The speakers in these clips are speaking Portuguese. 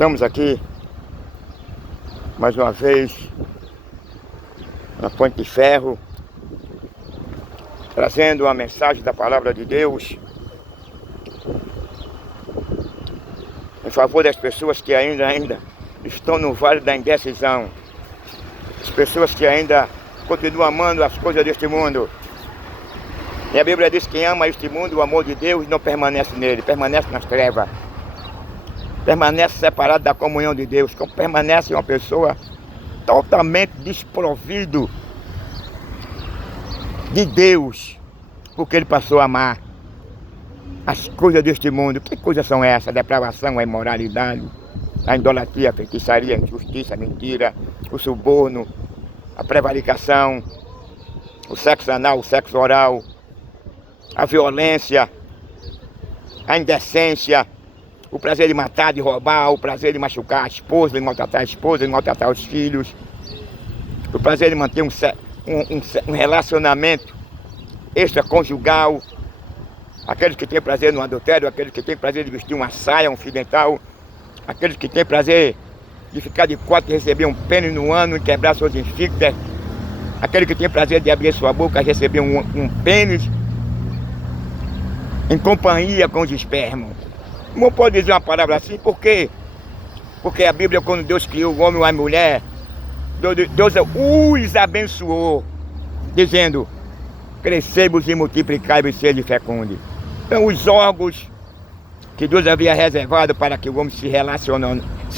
Estamos aqui, mais uma vez, na Ponte de Ferro, trazendo uma mensagem da Palavra de Deus em favor das pessoas que ainda estão no vale da indecisão, as pessoas que ainda continuam amando as coisas deste mundo. E a Bíblia diz que quem ama este mundo, o amor de Deus não permanece nele, permanece nas trevas. Permanece separado da comunhão de Deus, como permanece uma pessoa totalmente desprovido de Deus, porque ele passou a amar as coisas deste mundo. Que coisas são essas? A depravação, a imoralidade, a idolatria, a feitiçaria, a injustiça, a mentira, o suborno, a prevaricação, o sexo anal, o sexo oral, a violência, a indecência, o prazer de matar, de roubar, o prazer de machucar a esposa, de maltratar a esposa, de maltratar os filhos, o prazer de manter um relacionamento extraconjugal, aqueles que têm prazer no adultério, aqueles que têm prazer de vestir uma saia, um fio dental, aqueles que têm prazer de ficar de quatro e receber um pênis no ano e quebrar suas esfíncteres, aquele que tem prazer de abrir sua boca e receber um pênis em companhia com os espermos. Não pode dizer uma palavra assim, por quê? Porque a Bíblia, quando Deus criou o homem e a mulher, Deus os abençoou, dizendo: crescei-vos e multiplicai-vos e sede fecunde. Então os órgãos que Deus havia reservado para que o homem se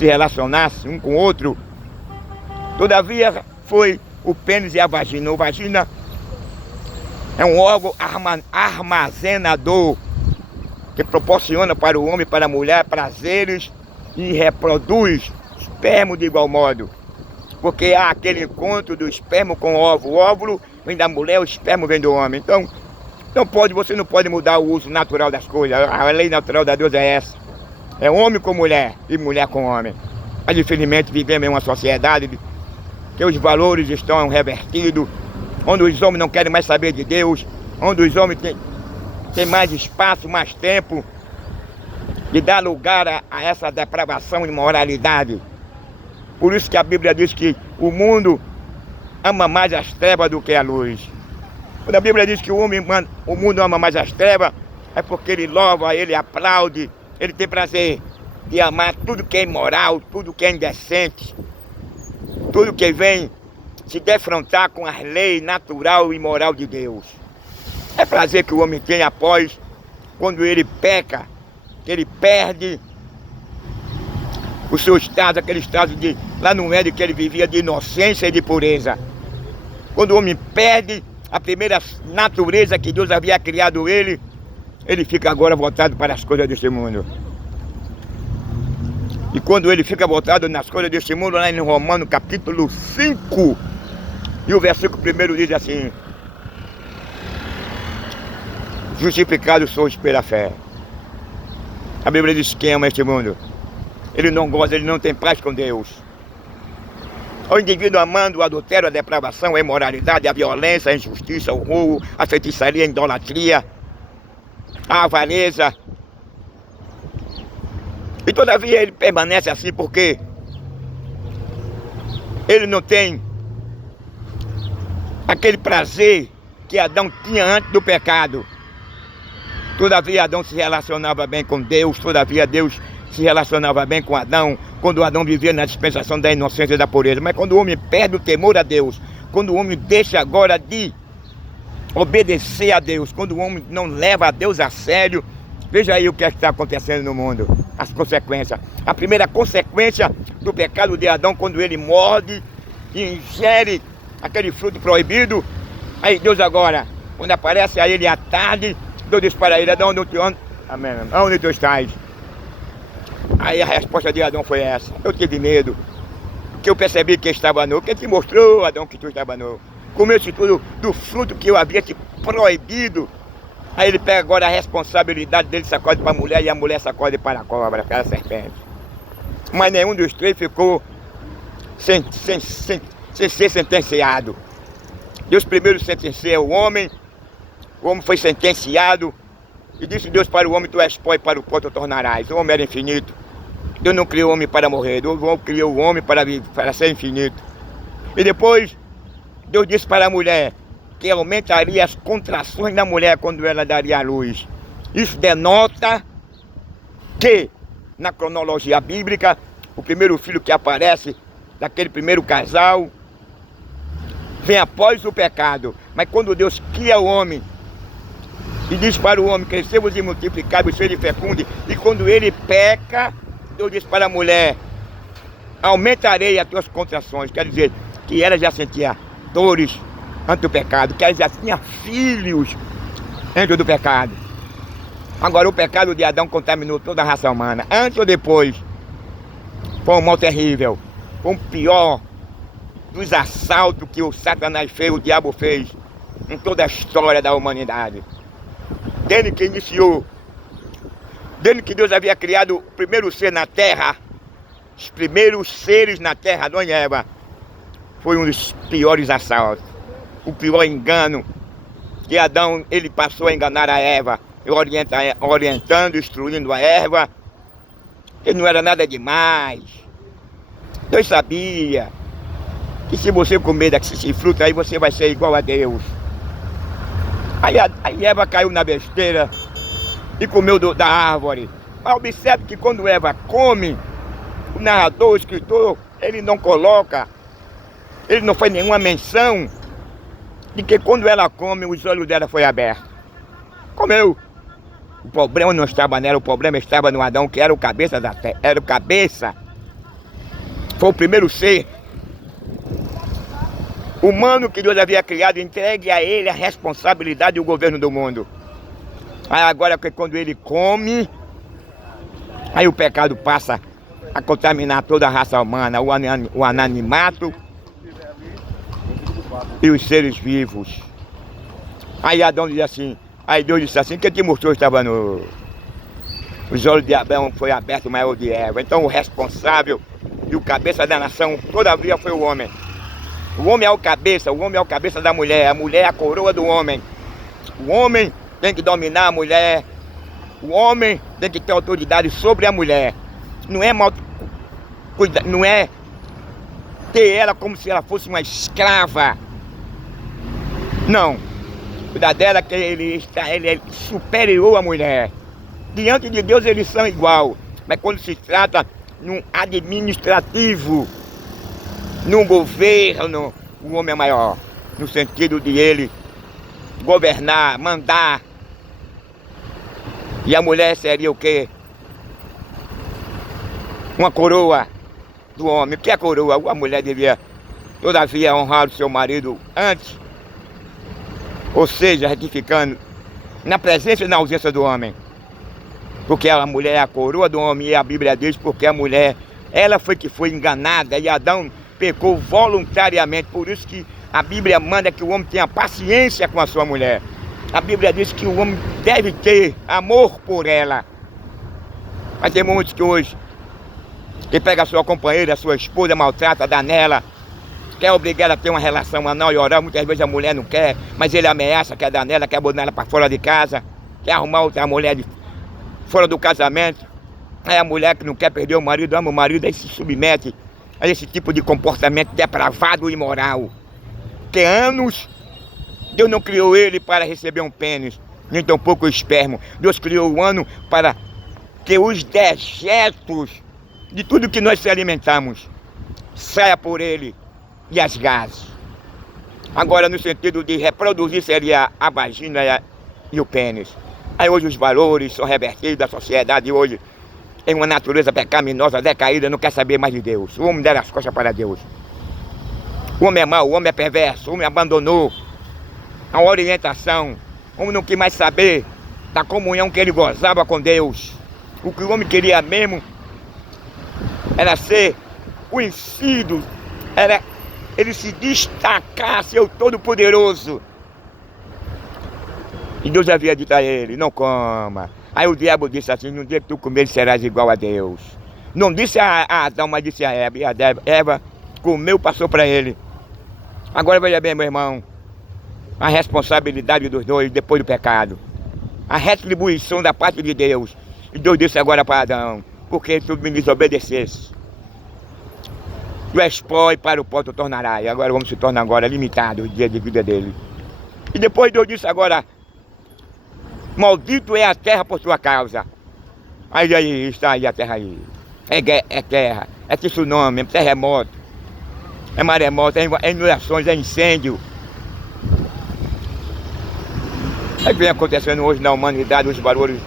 relacionasse um com o outro, todavia foi o pênis e a vagina. A vagina é um órgão armazenador que proporciona para o homem e para a mulher prazeres e reproduz esperma de igual modo. Porque há aquele encontro do esperma com o óvulo. O óvulo vem da mulher, o esperma vem do homem. Então, você não pode mudar o uso natural das coisas. A lei natural da Deus é essa. É homem com mulher e mulher com homem. Mas infelizmente vivemos em uma sociedade que os valores estão revertidos, onde os homens não querem mais saber de Deus, onde os homens têm mais espaço, mais tempo de dar lugar a essa depravação e imoralidade. Por isso que a Bíblia diz que o mundo ama mais as trevas do que a luz. Quando a Bíblia diz que o mundo ama mais as trevas, é porque ele louva, ele aplaude, ele tem prazer de amar tudo que é imoral, tudo que é indecente, tudo que vem se defrontar com as leis natural e moral de Deus. É prazer que o homem tem após, quando ele peca, que ele perde o seu estado, aquele estado de, lá no Éden, que ele vivia de inocência e de pureza. Quando o homem perde a primeira natureza que Deus havia criado ele fica agora voltado para as coisas deste mundo. E quando ele fica voltado nas coisas deste mundo, lá em Romanos capítulo 5, e o versículo 1 diz assim: justificados sois pela fé. A Bíblia diz que quem ama este mundo, ele não goza, ele não tem paz com Deus. O indivíduo amando o adultério, a depravação, a imoralidade, a violência, a injustiça, o roubo, a feitiçaria, a idolatria, a avareza. E todavia ele permanece assim porque ele não tem aquele prazer que Adão tinha antes do pecado. Todavia Adão se relacionava bem com Deus, todavia Deus se relacionava bem com Adão, quando Adão vivia na dispensação da inocência e da pureza. Mas quando o homem perde o temor a Deus, quando o homem deixa agora de obedecer a Deus, quando o homem não leva a Deus a sério, veja aí o que está acontecendo no mundo, as consequências. A primeira consequência do pecado de Adão, quando ele morde e ingere aquele fruto proibido, aí Deus agora, quando aparece a ele à tarde, Deus diz para ele: Adão, onde tu estás? Aí a resposta de Adão foi essa: eu tive medo, que eu percebi que estava nu. Quem te mostrou, Adão, que tu estava nu? Comeu-se tudo do fruto que eu havia te proibido. Aí ele pega agora a responsabilidade dele, sacode para a mulher, e a mulher sacode para a cobra, para a serpente. Mas nenhum dos três ficou sem ser sentenciado. Deus primeiro sentencia o homem foi sentenciado, e disse Deus para o homem: tu és pó e para o pó tu tornarás. O homem era infinito, Deus não criou o homem para morrer, Deus criou o homem para ser infinito. E depois, Deus disse para a mulher que aumentaria as contrações da mulher quando ela daria à luz. Isso denota que, na cronologia bíblica, o primeiro filho que aparece daquele primeiro casal vem após o pecado. Mas quando Deus cria o homem e diz para o homem: crescei-vos e multiplicai-vos, sede fecunde, e quando ele peca, Deus diz para a mulher: aumentarei as tuas contrações. Quer dizer que ela já sentia dores antes do pecado, que ela já tinha filhos antes do pecado. Agora o pecado de Adão contaminou toda a raça humana. Antes ou depois, foi um mal terrível. Foi o pior dos assaltos que o Satanás fez, o diabo fez em toda a história da humanidade. Desde que iniciou, desde que Deus havia criado o primeiro ser na terra, os primeiros seres na terra, Adão e Eva, foi um dos piores assaltos. O pior engano que Adão, ele passou a enganar a Eva, orientando, instruindo a Eva, que não era nada demais. Deus sabia que se você comer desse fruto aí, você vai ser igual a Deus. Aí Eva caiu na besteira e comeu da árvore. Mas observe que quando Eva come, o narrador, o escritor, ele não coloca, ele não faz nenhuma menção de que quando ela come, os olhos dela foram abertos. Comeu. O problema não estava nela, o problema estava no Adão, que era o cabeça da terra, era o cabeça. Foi o primeiro ser humano que Deus havia criado, entregue a ele a responsabilidade e o governo do mundo. Aí agora, quando ele come, aí o pecado passa a contaminar toda a raça humana, o anonimato e os seres vivos. Aí Adão diz assim, aí Deus disse assim: quem te mostrou estava no... Os olhos de Adão foi aberto, mas o de Eva. Então o responsável e o cabeça da nação, todavia, foi o homem. O homem é o cabeça da mulher, a mulher é a coroa do homem. O homem tem que dominar a mulher, o homem tem que ter autoridade sobre a mulher. Não é não é ter ela como se ela fosse uma escrava. Não. Cuidar dela que ele é superior à mulher. Diante de Deus eles são igual. Mas quando se trata num administrativo, num governo, o homem é maior. No sentido de ele governar, mandar. E a mulher seria o quê? Uma coroa do homem. O que é coroa? A mulher devia, todavia, honrar o seu marido antes. Ou seja, retificando, na presença e na ausência do homem. Porque a mulher é a coroa do homem, e a Bíblia diz porque a mulher, ela foi que foi enganada, e Adão pecou voluntariamente. Por isso que a Bíblia manda que o homem tenha paciência com a sua mulher. A Bíblia diz que o homem deve ter amor por ela. Mas tem muitos que hoje, que pega a sua companheira, a sua esposa, maltrata, dá nela, quer obrigar ela a ter uma relação anal e oral. Muitas vezes a mulher não quer, mas ele ameaça, quer dar nela, quer botar ela para fora de casa, quer arrumar outra mulher fora do casamento. Aí a mulher que não quer perder o marido, ama o marido, aí se submete a esse tipo de comportamento depravado e imoral. Que anos Deus não criou ele para receber um pênis, nem tampouco o esperma. Deus criou o ano para que os dejetos de tudo que nós se alimentamos saia por ele, e as gases. Agora, no sentido de reproduzir, seria a vagina e o pênis. Aí hoje os valores são revertidos, a sociedade hoje tem uma natureza pecaminosa, decaída, não quer saber mais de Deus. O homem dera as costas para Deus. O homem é mau, o homem é perverso, o homem abandonou a orientação. O homem não quer mais saber da comunhão que ele gozava com Deus. O que o homem queria mesmo era ser conhecido, era ele se destacar, ser o Todo-Poderoso. E Deus havia dito a ele: não coma. Aí o diabo disse assim: no dia que tu comer serás igual a Deus. Não disse a Adão, mas disse a Eva. E a Eva comeu, passou para ele. Agora veja bem, meu irmão, a responsabilidade dos dois depois do pecado, a retribuição da parte de Deus. E Deus disse agora para Adão: porque tu me desobedecesse. Tu és pó e para o pó tu tornarás. E agora o homem se torna agora limitado o dia de vida dele. E depois Deus disse agora, maldito é a terra por tua causa. Aí está aí a terra aí. É terra, é tsunami, é terremoto, é maremoto, é inundações, é incêndio. É que vem acontecendo hoje na humanidade, os barulhos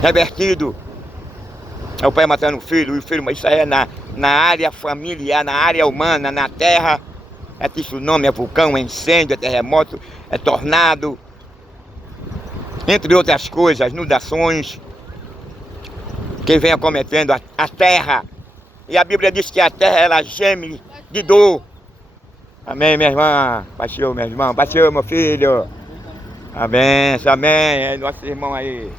revertidos. É o pai matando o filho, mas isso aí é na área familiar, na área humana, na terra. É tsunami, é vulcão, é incêndio, é terremoto, é tornado. Entre outras coisas, inundações que vem acometendo a terra. E a Bíblia diz que a terra, ela geme de dor. Amém, minha irmã? Baixou, meu irmão. Baixou, meu filho. Amém, amém. É nosso irmão aí.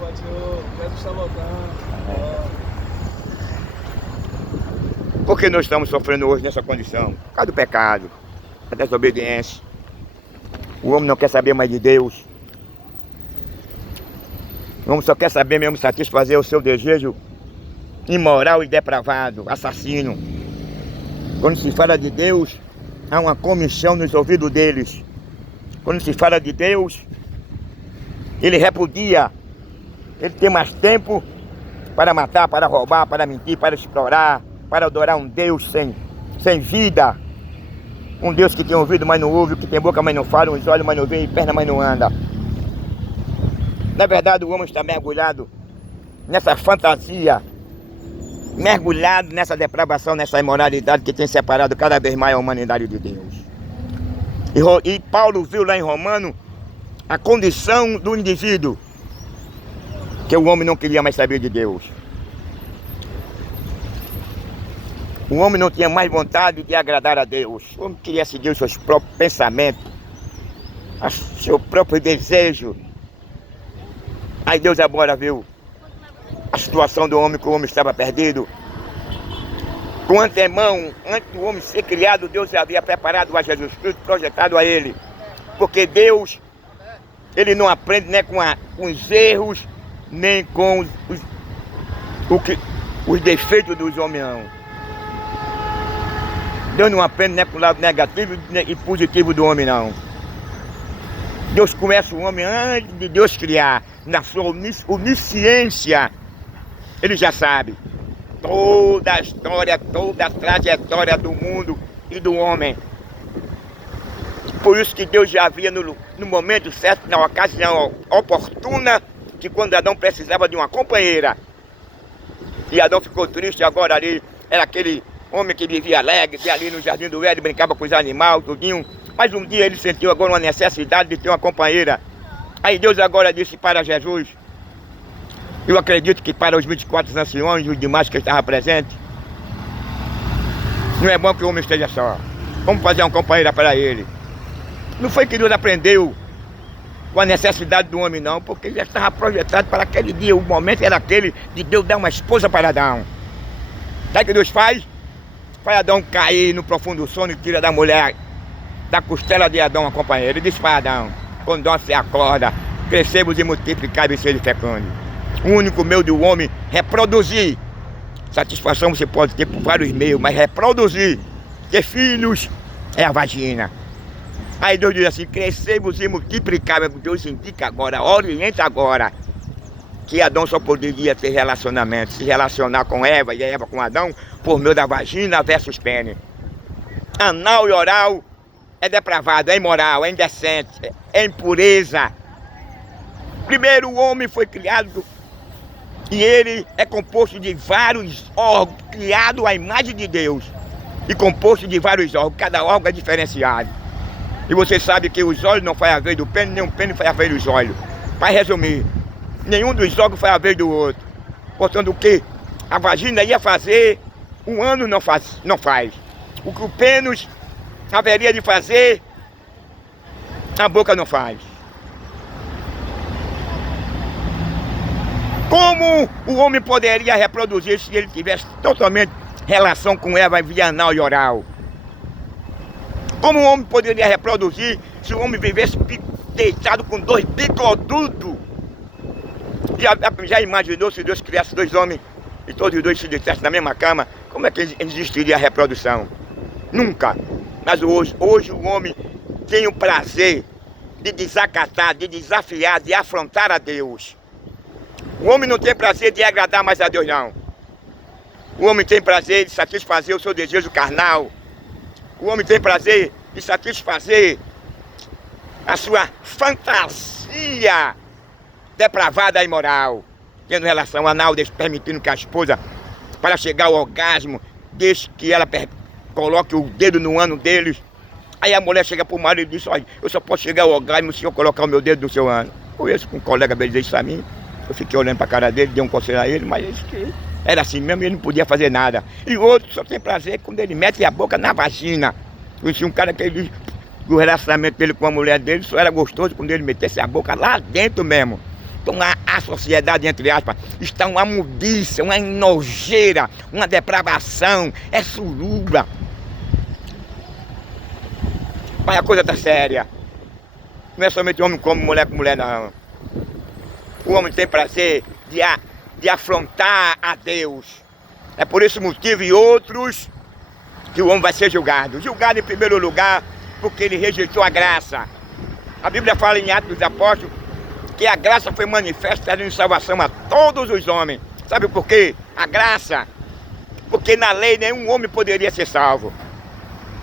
Baixou. Jesus está voltando. Por que nós estamos sofrendo hoje nessa condição? Por causa do pecado, da desobediência. O homem não quer saber mais de Deus. O homem só quer saber mesmo satisfazer o seu desejo imoral e depravado, assassino. Quando se fala de Deus, há uma comichão nos ouvidos deles. Quando se fala de Deus, ele repudia. Ele tem mais tempo para matar, para roubar, para mentir, para explorar, para adorar um Deus sem vida. Um Deus que tem ouvido, mas não ouve, que tem boca, mas não fala, uns olhos, mas não vê, e perna, mas não anda. Na verdade, o homem está mergulhado nessa fantasia, mergulhado nessa depravação, nessa imoralidade que tem separado cada vez mais a humanidade de Deus. E Paulo viu lá em Romano a condição do indivíduo, que o homem não queria mais saber de Deus. O homem não tinha mais vontade de agradar a Deus. O homem queria seguir os seus próprios pensamentos, seu próprio desejo. Aí Deus agora viu a situação do homem, que o homem estava perdido. Com antemão, antes do homem ser criado, Deus já havia preparado a Jesus Cristo, projetado a ele. Porque Deus, ele não aprende nem com os erros, nem com os defeitos dos homens, não. Deus não aprende nem com o lado negativo e positivo do homem, não. Deus conhece o homem antes de Deus criar. Na sua onisciência, ele já sabe toda a história, toda a trajetória do mundo e do homem. Por isso que Deus já havia no momento certo, na ocasião oportuna, que quando Adão precisava de uma companheira. E Adão ficou triste agora ali, era aquele homem que vivia alegre, que ali no jardim do Éden brincava com os animais, tudinho. Mas um dia ele sentiu agora uma necessidade de ter uma companheira. Aí Deus agora disse para Jesus, eu acredito que para os 24 anciões e os demais que estavam presentes, não é bom que o homem esteja só. Vamos fazer uma companheira para ele. Não foi que Deus aprendeu com a necessidade do homem, não, porque ele já estava projetado para aquele dia. O momento era aquele de Deus dar uma esposa para Adão. Sabe o que Deus faz? Faz Adão cair no profundo sono e tira da mulher, da costela de Adão, a companheira. Ele disse para Adão, quando você acorda, crescemos e multiplicai e seja fecundos. O único meio do homem reproduzir. Satisfação você pode ter por vários meios, mas reproduzir, ter filhos, é a vagina. Aí Deus diz assim, crescemos e multiplicai. Deus indica agora, orienta agora, que Adão só poderia ter relacionamento, se relacionar com Eva e Eva com Adão, por meio da vagina versus pênis. Anal e oral é depravado, é imoral, é indecente, é impureza. Primeiro o homem foi criado e ele é composto de vários órgãos, criado à imagem de Deus e composto de vários órgãos, cada órgão é diferenciado. E você sabe que os olhos não fazem a vez do pênis, nem o pênis faz a vez dos olhos. Para resumir, nenhum dos órgãos faz a vez do outro. Portanto, o que a vagina ia fazer, um ano não faz. O que o pênis haveria de fazer, a boca não faz. Como o homem poderia reproduzir se ele tivesse totalmente relação com Eva via anal e oral? Como o homem poderia reproduzir se o homem vivesse deitado com dois bigodudos? Já imaginou se Deus criasse dois homens e todos os dois se deitassem na mesma cama? Como é que existiria a reprodução? Nunca. Mas hoje o homem tem o prazer de desacatar, de desafiar, de afrontar a Deus. O homem não tem prazer de agradar mais a Deus, não. O homem tem prazer de satisfazer o seu desejo carnal. O homem tem prazer de satisfazer a sua fantasia depravada e imoral, tendo relação anal, permitindo que a esposa, para chegar ao orgasmo, deixe que ela coloque o dedo no ano deles. Aí a mulher chega para o marido e diz: olha, eu só posso chegar ao orgasmo se eu colocar o meu dedo no seu ano. Conheço com um colega meu dizer isso a mim. Eu fiquei olhando para a cara dele, dei um conselho a ele, mas ele disse que era assim mesmo e ele não podia fazer nada. E outro só tem prazer quando ele mete a boca na vagina. Conheci um cara que ele diz que o relacionamento dele com a mulher dele só era gostoso quando ele metesse a boca lá dentro mesmo. Então a sociedade, entre aspas, está uma mudiça, uma nojeira, uma depravação, é suruba. Mas a coisa está séria. Não é somente homem como mulher com mulher, não. O homem tem prazer de afrontar a Deus. É por esse motivo e outros que o homem vai ser julgado. Julgado em primeiro lugar porque ele rejeitou a graça. A Bíblia fala em Atos dos Apóstolos que a graça foi manifestada em salvação a todos os homens. Sabe por quê? A graça. Porque na lei nenhum homem poderia ser salvo.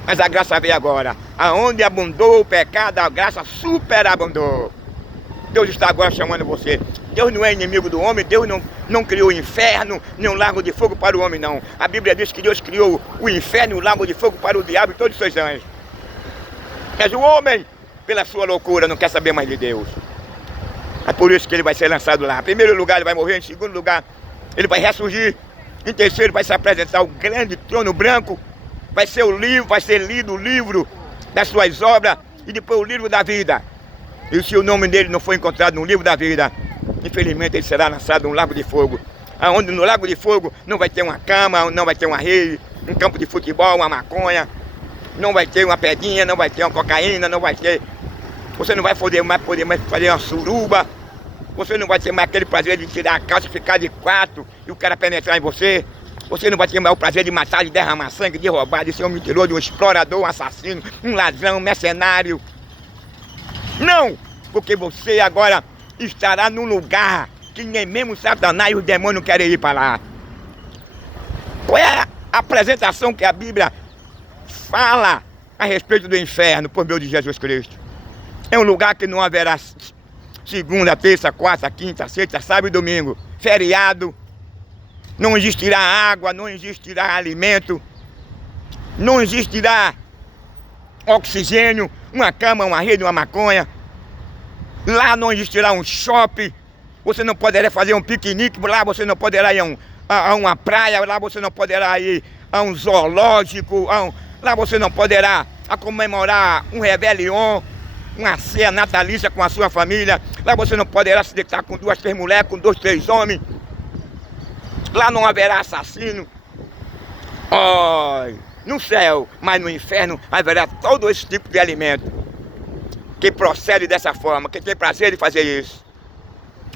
Mas a graça veio agora. Aonde abundou o pecado, a graça superabundou. Deus está agora chamando você. Deus não é inimigo do homem, Deus não criou o inferno, nem um lago de fogo para o homem, não. A Bíblia diz que Deus criou o inferno e o lago de fogo para o diabo e todos os seus anjos. Mas o homem, pela sua loucura, não quer saber mais de Deus. É por isso que ele vai ser lançado lá. Em primeiro lugar, ele vai morrer. Em segundo lugar, ele vai ressurgir. Em terceiro, vai se apresentar o grande trono branco. Vai ser lido o livro das suas obras e depois o livro da vida. E se o nome dele não for encontrado no livro da vida, infelizmente ele será lançado num lago de fogo. Onde no lago de fogo não vai ter uma cama, não vai ter uma rede, um campo de futebol, uma maconha, não vai ter uma pedrinha, não vai ter uma cocaína, não vai ter... Você não vai poder mais fazer uma suruba. Você não vai ter mais aquele prazer de tirar a calça e ficar de quatro e o cara penetrar em você. Você não vai ter mais o prazer de matar, de derramar sangue, de roubar, de ser um mentiroso, um explorador, um assassino, um ladrão, um mercenário. Não! Porque você agora estará num lugar que nem mesmo Satanás e os demônios querem ir para lá. Qual é a apresentação que a Bíblia fala a respeito do inferno por meio de Jesus Cristo? É um lugar que não haverá segunda, terça, quarta, quinta, sexta, sábado e domingo. Feriado. Não existirá água, não existirá alimento. Não existirá oxigênio, uma cama, uma rede, uma maconha. Lá não existirá um shopping. Você não poderá fazer um piquenique. Lá você não poderá ir a uma praia. Lá você não poderá ir a um zoológico. Lá você não poderá comemorar um réveillon, uma ceia natalícia com a sua família. Lá você não poderá se deitar com 2, 3 mulheres, com 2, 3 homens. Lá não haverá assassino. No céu, mas no inferno haverá todo esse tipo de alimento que procede dessa forma, que tem prazer de fazer isso.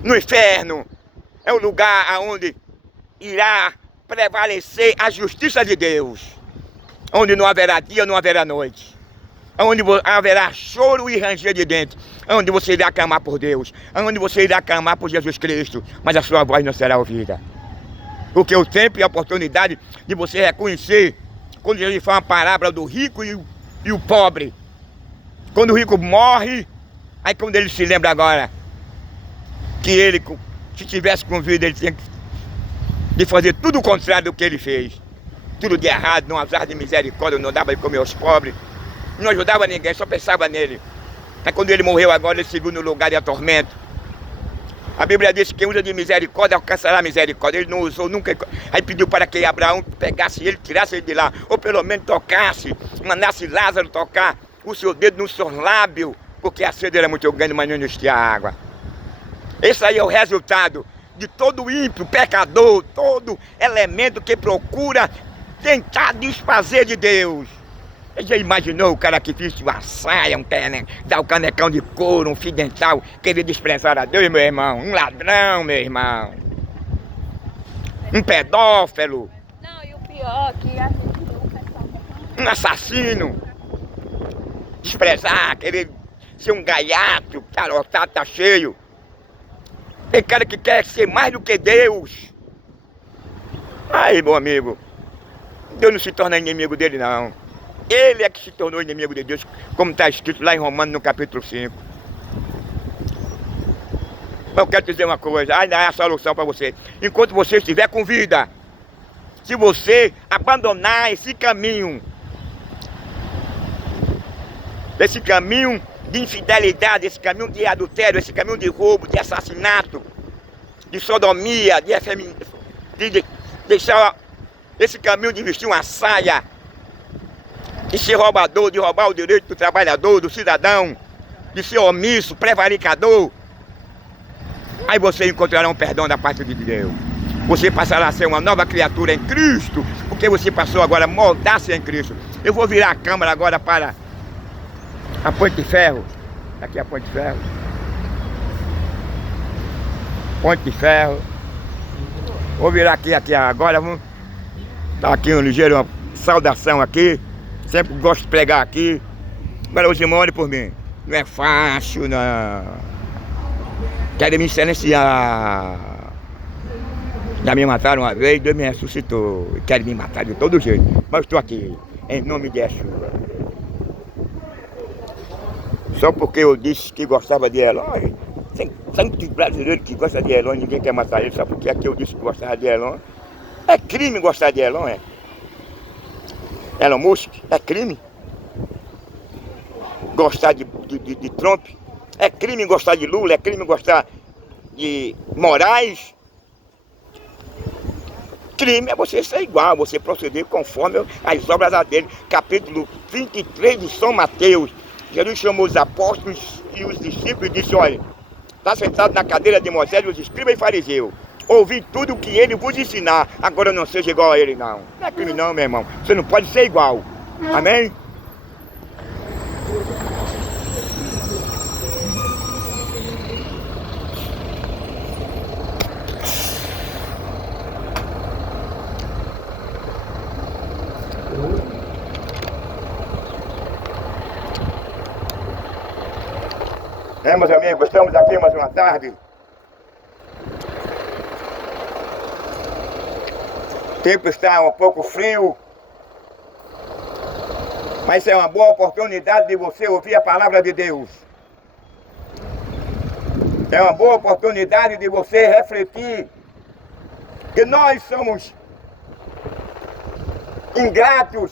No inferno é o lugar onde irá prevalecer a justiça de Deus, onde não haverá dia, não haverá noite, onde haverá choro e ranger de dentes, onde você irá clamar por Deus, onde você irá clamar por Jesus Cristo, mas a sua voz não será ouvida. Porque o tempo e a oportunidade de você reconhecer, quando Jesus fala uma parábola do rico e o pobre, quando o rico morre, aí quando ele se lembra agora que ele, se tivesse com vida, ele tinha de fazer tudo o contrário do que ele fez. Tudo de errado, não usava de misericórdia, não dava de comer aos pobres, não ajudava ninguém, só pensava nele. Aí quando ele morreu agora, ele seguiu no lugar de tormento. A Bíblia diz que quem usa de misericórdia alcançará misericórdia. Ele não usou nunca. Aí pediu para que Abraão pegasse ele, tirasse ele de lá, ou pelo menos tocasse, mandasse Lázaro tocar o seu dedo no seu lábio, porque a sede era muito grande, mas não existia água. Esse aí é o resultado de todo ímpio, pecador, todo elemento que procura tentar desfazer de Deus. Você já imaginou o cara que viste uma saia, dá o canecão de couro, um fio dental, querer desprezar a Deus, meu irmão? Um ladrão, meu irmão. Um pedófilo. Não, e o pior é que a gente vê o pessoal Um assassino. Desprezar, querer ser um gaiato, tá lotado, tá cheio. Tem cara que quer ser mais do que Deus. Aí, meu amigo, Deus não se torna inimigo dele, não. Ele é que se tornou inimigo de Deus, como está escrito lá em Romanos, no capítulo 5. Mas eu quero dizer uma coisa, ainda há a solução para você. Enquanto você estiver com vida, se você abandonar esse caminho de infidelidade, esse caminho de adultério, esse caminho de roubo, de assassinato, de sodomia, de deixar esse caminho de vestir uma saia, de ser roubador, de roubar o direito do trabalhador, do cidadão, de ser omisso, prevaricador, aí você encontrará um perdão da parte de Deus. Você passará a ser uma nova criatura em Cristo, porque você passou agora a moldar-se em Cristo. Eu vou virar a câmera agora para a Ponte de Ferro. Aqui é a Ponte de Ferro. Ponte de Ferro. Vou virar aqui agora. Vamos dar aqui um ligeiro, uma saudação aqui. Sempre gosto de pregar aqui. Agora os irmãos olhem por mim. Não é fácil, não. Querem me silenciar. Já me mataram uma vez, Deus me ressuscitou. Querem me matar de todo jeito. Mas eu estou aqui, em nome de Yeshua. Só porque eu disse que gostava de Elon. Tem tantos brasileiros que gostam de Elon e ninguém quer matar ele. Só porque aqui eu disse que gostava de Elon. É crime gostar de Elon, é? Elon Musk, é crime. Gostar de Trump, é crime gostar de Lula, é crime gostar de Moraes. Crime é você ser igual, você proceder conforme as obras dele. Capítulo 23 de São Mateus. Jesus chamou os apóstolos e os discípulos e disse, olha, está sentado na cadeira de Moisés, os escribas e fariseus. Ouvi tudo o que ele vos ensinar, agora não seja igual a ele, não. Não é crime não, meu irmão. Você não pode ser igual. Amém? Meus amigos, estamos aqui mais uma tarde. O tempo está um pouco frio, mas é uma boa oportunidade de você ouvir a palavra de Deus. É uma boa oportunidade de você refletir que nós somos ingratos.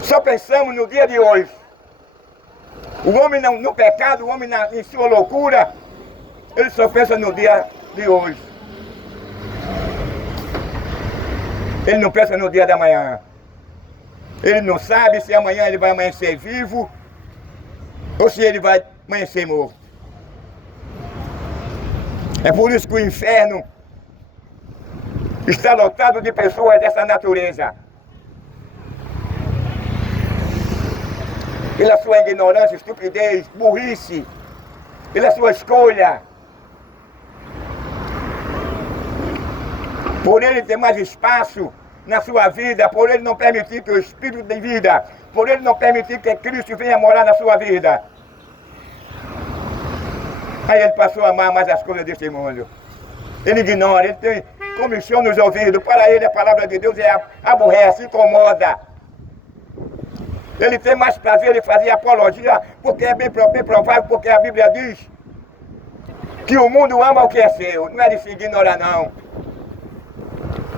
Só pensamos no dia de hoje. O homem no pecado, o homem em sua loucura, ele só pensa no dia de hoje. Ele não pensa no dia da manhã. Ele não sabe se amanhã ele vai amanhecer vivo ou se ele vai amanhecer morto. É por isso que o inferno está lotado de pessoas dessa natureza. Pela sua ignorância, estupidez, burrice, pela sua escolha. Por ele ter mais espaço na sua vida, por ele não permitir que o Espírito de vida, por ele não permitir que Cristo venha morar na sua vida. Aí ele passou a amar mais as coisas deste mundo. Ele ignora, ele tem comichão nos ouvidos. Para ele a palavra de Deus aborrece, incomoda. Ele tem mais prazer em fazer apologia, porque é bem provável, porque a Bíblia diz que o mundo ama o que é seu, não é de se ignorar não.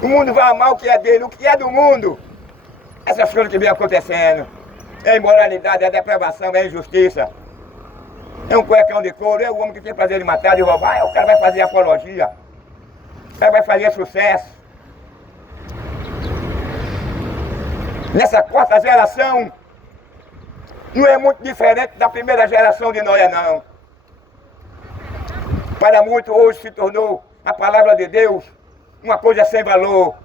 O mundo vai amar o que é dele, o que é do mundo. Essas coisas que vem acontecendo. É imoralidade, é depravação, é injustiça. É um cuecão de couro, é o homem que tem prazer de matar, de roubar, o cara vai fazer apologia. O cara vai fazer sucesso. Nessa quarta geração, não é muito diferente da primeira geração de Noé, não. Para muitos hoje se tornou a palavra de Deus uma coisa sem valor.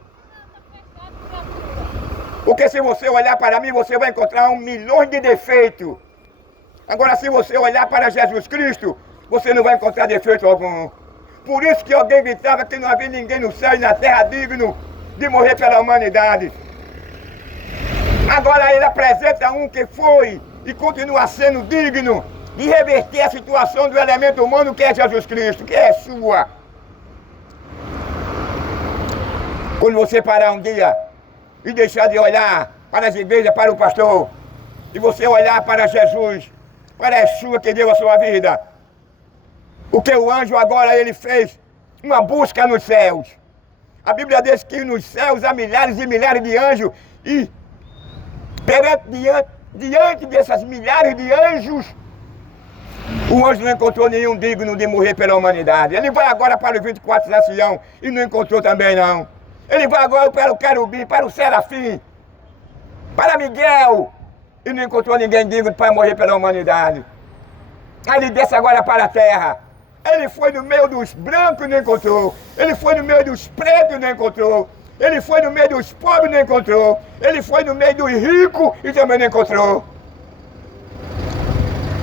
Porque se você olhar para mim, você vai encontrar 1 milhão de defeitos. Agora, se você olhar para Jesus Cristo, você não vai encontrar defeito algum. Por isso que alguém gritava que não havia ninguém no céu e na terra digno de morrer pela humanidade. Agora ele apresenta um que foi e continua sendo digno de reverter a situação do elemento humano que é Jesus Cristo, que é sua. Quando você parar um dia e deixar de olhar para as igrejas, para o pastor, e você olhar para Jesus, para a sua que deu a sua vida, o que o anjo agora ele fez, uma busca nos céus. A Bíblia diz que nos céus há milhares e milhares de anjos e diante dessas milhares de anjos, o anjo não encontrou nenhum digno de morrer pela humanidade. Ele vai agora para os 24 de ancião e não encontrou também não. Ele vai agora para o querubim, para o serafim, para Miguel, e não encontrou ninguém digno para morrer pela humanidade. Aí ele desce agora para a terra. Ele foi no meio dos brancos e não encontrou. Ele foi no meio dos pretos e não encontrou. Ele foi no meio dos pobres e não encontrou. Ele foi no meio dos ricos e também não encontrou.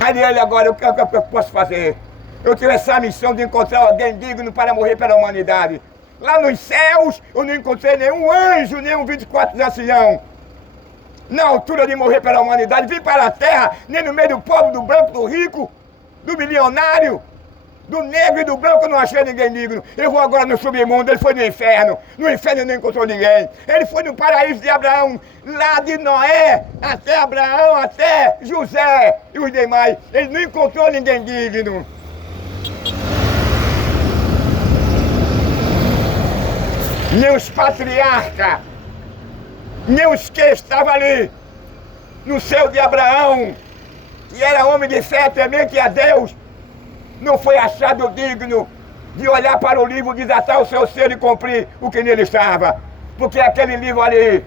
Aí ele agora, o que eu posso fazer? Eu tive essa missão de encontrar alguém digno para morrer pela humanidade. Lá nos céus eu não encontrei nenhum anjo, nenhum 24 de ancião. Na altura de morrer pela humanidade, vim para a terra, nem no meio do pobre, do branco, do rico, do milionário, do negro e do branco eu não achei ninguém digno. Eu vou agora no submundo, ele foi no inferno. No inferno não encontrou ninguém. Ele foi no paraíso de Abraão, lá de Noé, até Abraão, até José e os demais. Ele não encontrou ninguém digno. Nem os patriarcas, nem os que estavam ali no céu de Abraão, que era homem de fé, temente a Deus, não foi achado digno de olhar para o livro, desatar o seu ser e cumprir o que nele estava. Porque aquele livro ali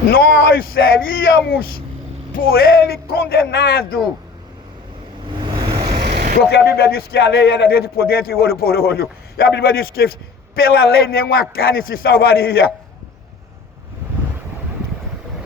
nós seríamos por ele condenados. Porque a Bíblia diz que a lei era dentro por dentro e olho por olho. E a Bíblia diz que pela lei nenhuma carne se salvaria.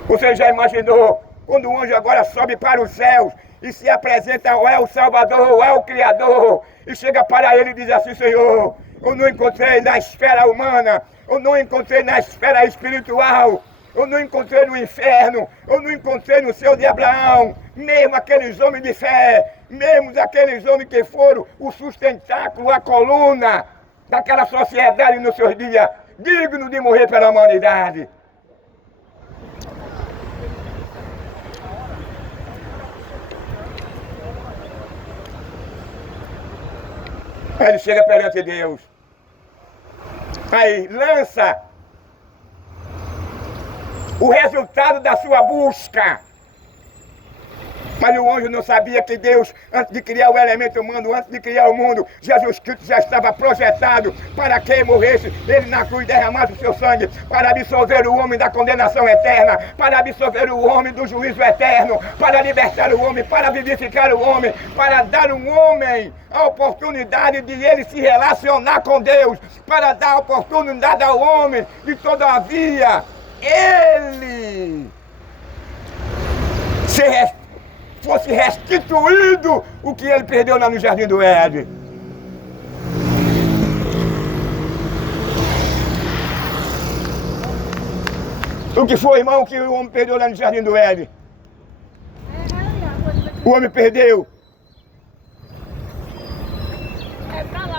Você já imaginou quando o anjo agora sobe para os céus e se apresenta ao El Salvador, o El Criador, e chega para ele e diz assim: Senhor, eu não encontrei na esfera humana, eu não encontrei na esfera espiritual, eu não encontrei no inferno, eu não encontrei no céu de Abraão, mesmo aqueles homens de fé, mesmo aqueles homens que foram o sustentáculo, a coluna daquela sociedade nos seus dias, digno de morrer pela humanidade. Aí ele chega perante Deus, aí lança o resultado da sua busca. Mas o anjo não sabia que Deus, antes de criar o elemento humano, antes de criar o mundo, Jesus Cristo já estava projetado para que morresse, ele na cruz derramasse o seu sangue, para absolver o homem da condenação eterna, para absolver o homem do juízo eterno, para libertar o homem, para vivificar o homem, para dar ao homem a oportunidade de ele se relacionar com Deus, para dar a oportunidade ao homem de todavia ele fosse restituído o que ele perdeu lá no Jardim do Éden. O que foi, irmão, que o homem perdeu lá no Jardim do Éden? O homem perdeu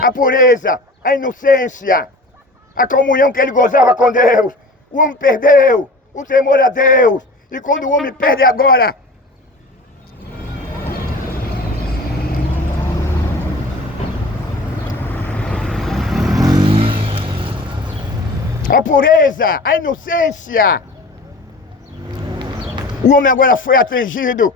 a pureza, a inocência, a comunhão que ele gozava com Deus. O homem perdeu o temor a Deus. E quando o homem perde agora a pureza, a inocência, o homem agora foi atingido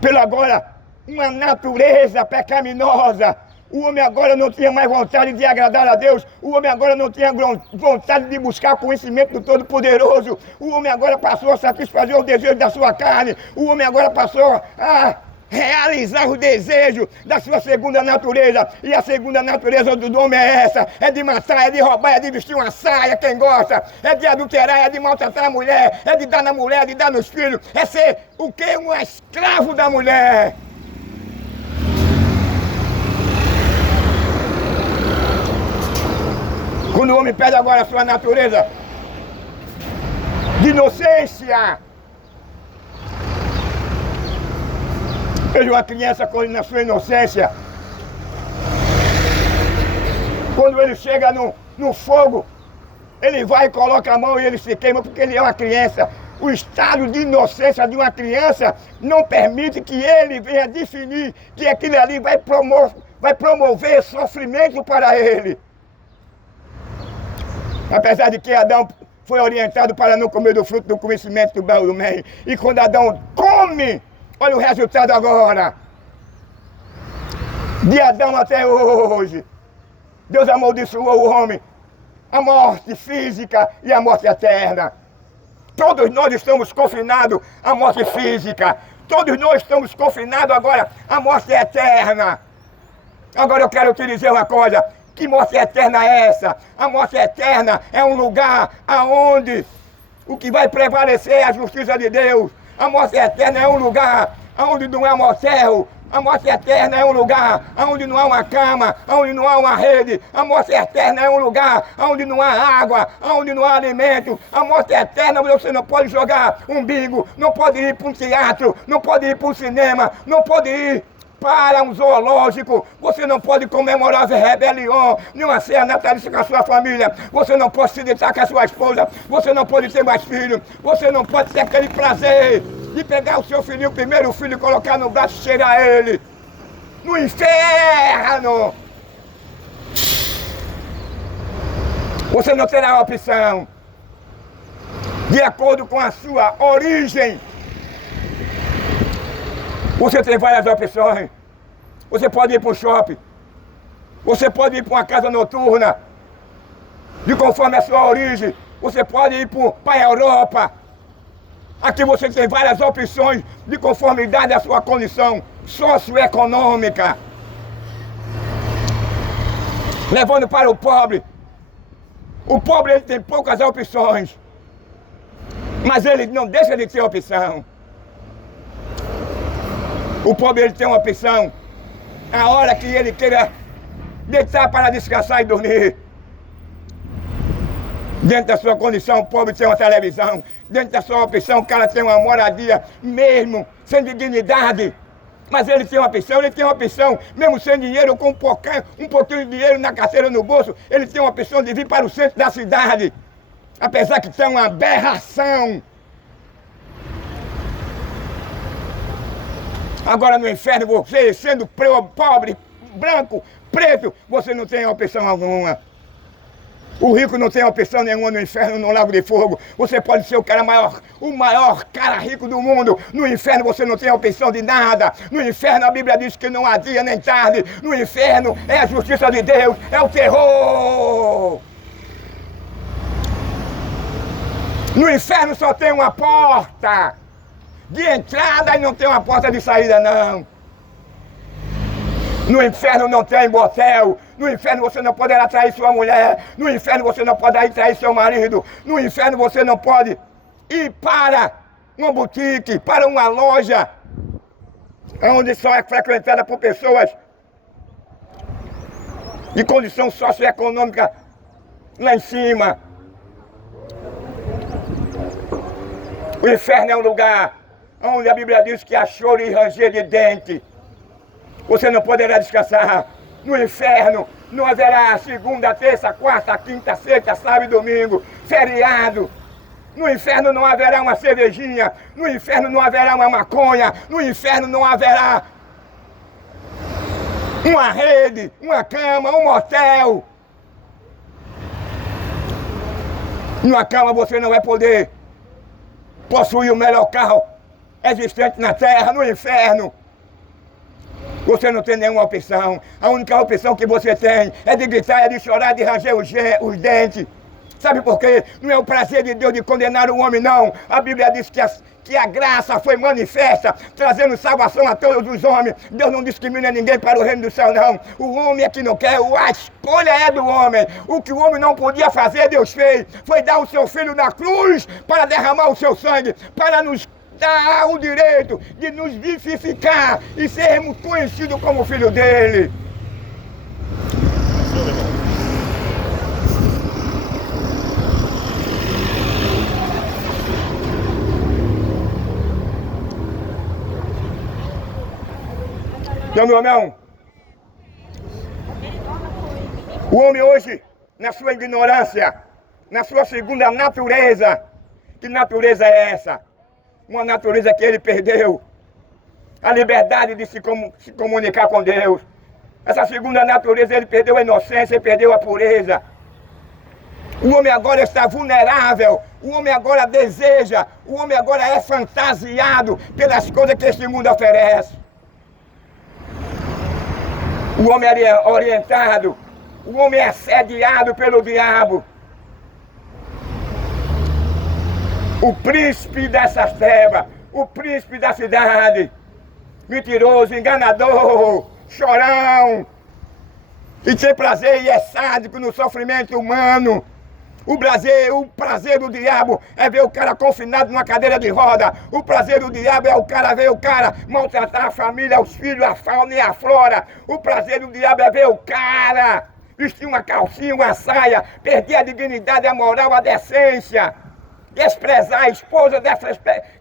pela agora uma natureza pecaminosa. O homem agora não tinha mais vontade de agradar a Deus. O homem agora não tinha vontade de buscar conhecimento do Todo-Poderoso. O homem agora passou a satisfazer o desejo da sua carne. O homem agora passou a realizar os desejos da sua segunda natureza. E a segunda natureza do homem é essa: é de matar, é de roubar, é de vestir uma saia, quem gosta, é de adulterar, é de maltratar a mulher, é de dar na mulher, é de dar nos filhos, é ser o quê? Um escravo da mulher. Quando o homem perde agora a sua natureza de inocência, veja uma criança na sua inocência, quando ele chega no fogo, ele vai e coloca a mão e ele se queima porque ele é uma criança. O estado de inocência de uma criança não permite que ele venha definir que aquilo ali vai promover sofrimento para ele. Apesar de que Adão foi orientado para não comer do fruto do conhecimento do bem e do mal. E quando Adão come, olha o resultado agora. De Adão até hoje, Deus amaldiçoou o homem. A morte física e a morte eterna. Todos nós estamos confinados à morte física. Todos nós estamos confinados agora à morte eterna. Agora eu quero te dizer uma coisa. Que morte eterna é essa? A morte eterna é um lugar aonde o que vai prevalecer é a justiça de Deus. A morte eterna é um lugar onde não há motel. A morte eterna é um lugar onde não há uma cama, onde não há uma rede. A morte eterna é um lugar onde não há água, onde não há alimento. A morte eterna você não pode jogar um bingo, não pode ir para um teatro, não pode ir para um cinema, não pode ir para um zoológico, você não pode comemorar a rebelião, nenhuma ceia natalícia com a sua família, você não pode se deitar com a sua esposa, você não pode ter mais filhos, você não pode ter aquele prazer de pegar o seu filhinho, o primeiro filho, colocar no braço e cheirar ele. No inferno! Você não terá a opção. De acordo com a sua origem, você tem várias opções. Você pode ir para o shopping. Você pode ir para uma casa noturna. De conforme a sua origem. Você pode ir para a Europa. Aqui você tem várias opções de conformidade à sua condição socioeconômica. Levando para o pobre. O pobre ele tem poucas opções. Mas ele não deixa de ter opção. O pobre ele tem uma opção, a hora que ele queira deitar para descansar e dormir. Dentro da sua condição, o pobre tem uma televisão. Dentro da sua opção, o cara tem uma moradia, mesmo sem dignidade. Mas ele tem uma opção, mesmo sem dinheiro, com um pouquinho de dinheiro na carteira, no bolso, ele tem uma opção de vir para o centro da cidade. Apesar que tem uma aberração. Agora no inferno, você sendo pobre, branco, preto, você não tem opção alguma. O rico não tem opção nenhuma no inferno, no lago de fogo. Você pode ser o maior cara rico do mundo. No inferno você não tem opção de nada. No inferno a Bíblia diz que não há dia nem tarde. No inferno é a justiça de Deus, é o terror. No inferno só tem uma porta de entrada e não tem uma porta de saída, não. No inferno não tem motel. No inferno você não poderá trair sua mulher. No inferno você não poderá trair seu marido. No inferno você não pode ir para uma boutique, para uma loja, onde só é frequentada por pessoas de condição socioeconômica lá em cima. O inferno é um lugar onde a Bíblia diz que há choro e ranger de dente. Você não poderá descansar. No inferno não haverá segunda, terça, quarta, quinta, sexta, sábado e domingo, feriado. No inferno não haverá uma cervejinha. No inferno não haverá uma maconha. No inferno não haverá uma rede, uma cama, um motel. Numa cama você não vai poder possuir o melhor carro existente na terra. No inferno você não tem nenhuma opção. A única opção que você tem é de gritar, é de chorar, de ranger os dentes. Sabe por quê? Não é o prazer de Deus de condenar o homem, não. A Bíblia diz que a graça foi manifesta, trazendo salvação a todos os homens. Deus não discrimina ninguém para o reino do céu, não. O homem é que não quer, a escolha é do homem. O que o homem não podia fazer, Deus fez. Foi dar o seu filho na cruz para derramar o seu sangue, para nos dar o direito de nos vivificar e sermos conhecidos como filho dele. Então, meu irmão, o homem hoje, na sua ignorância, na sua segunda natureza, que natureza é essa? Uma natureza que ele perdeu, a liberdade de se comunicar com Deus. Essa segunda natureza, ele perdeu a inocência, ele perdeu a pureza. O homem agora está vulnerável, o homem agora deseja, o homem agora é fantasiado pelas coisas que este mundo oferece. O homem é orientado, o homem é assediado pelo diabo. O príncipe dessas trevas, o príncipe da cidade, mentiroso, enganador, chorão, que tem prazer e é sádico no sofrimento humano. O prazer do diabo é ver o cara confinado numa cadeira de roda. O prazer do diabo é ver o cara maltratar a família, os filhos, a fauna e a flora. O prazer do diabo é ver o cara vestir uma calcinha, uma saia, perder a dignidade, a moral, a decência, desprezar a esposa,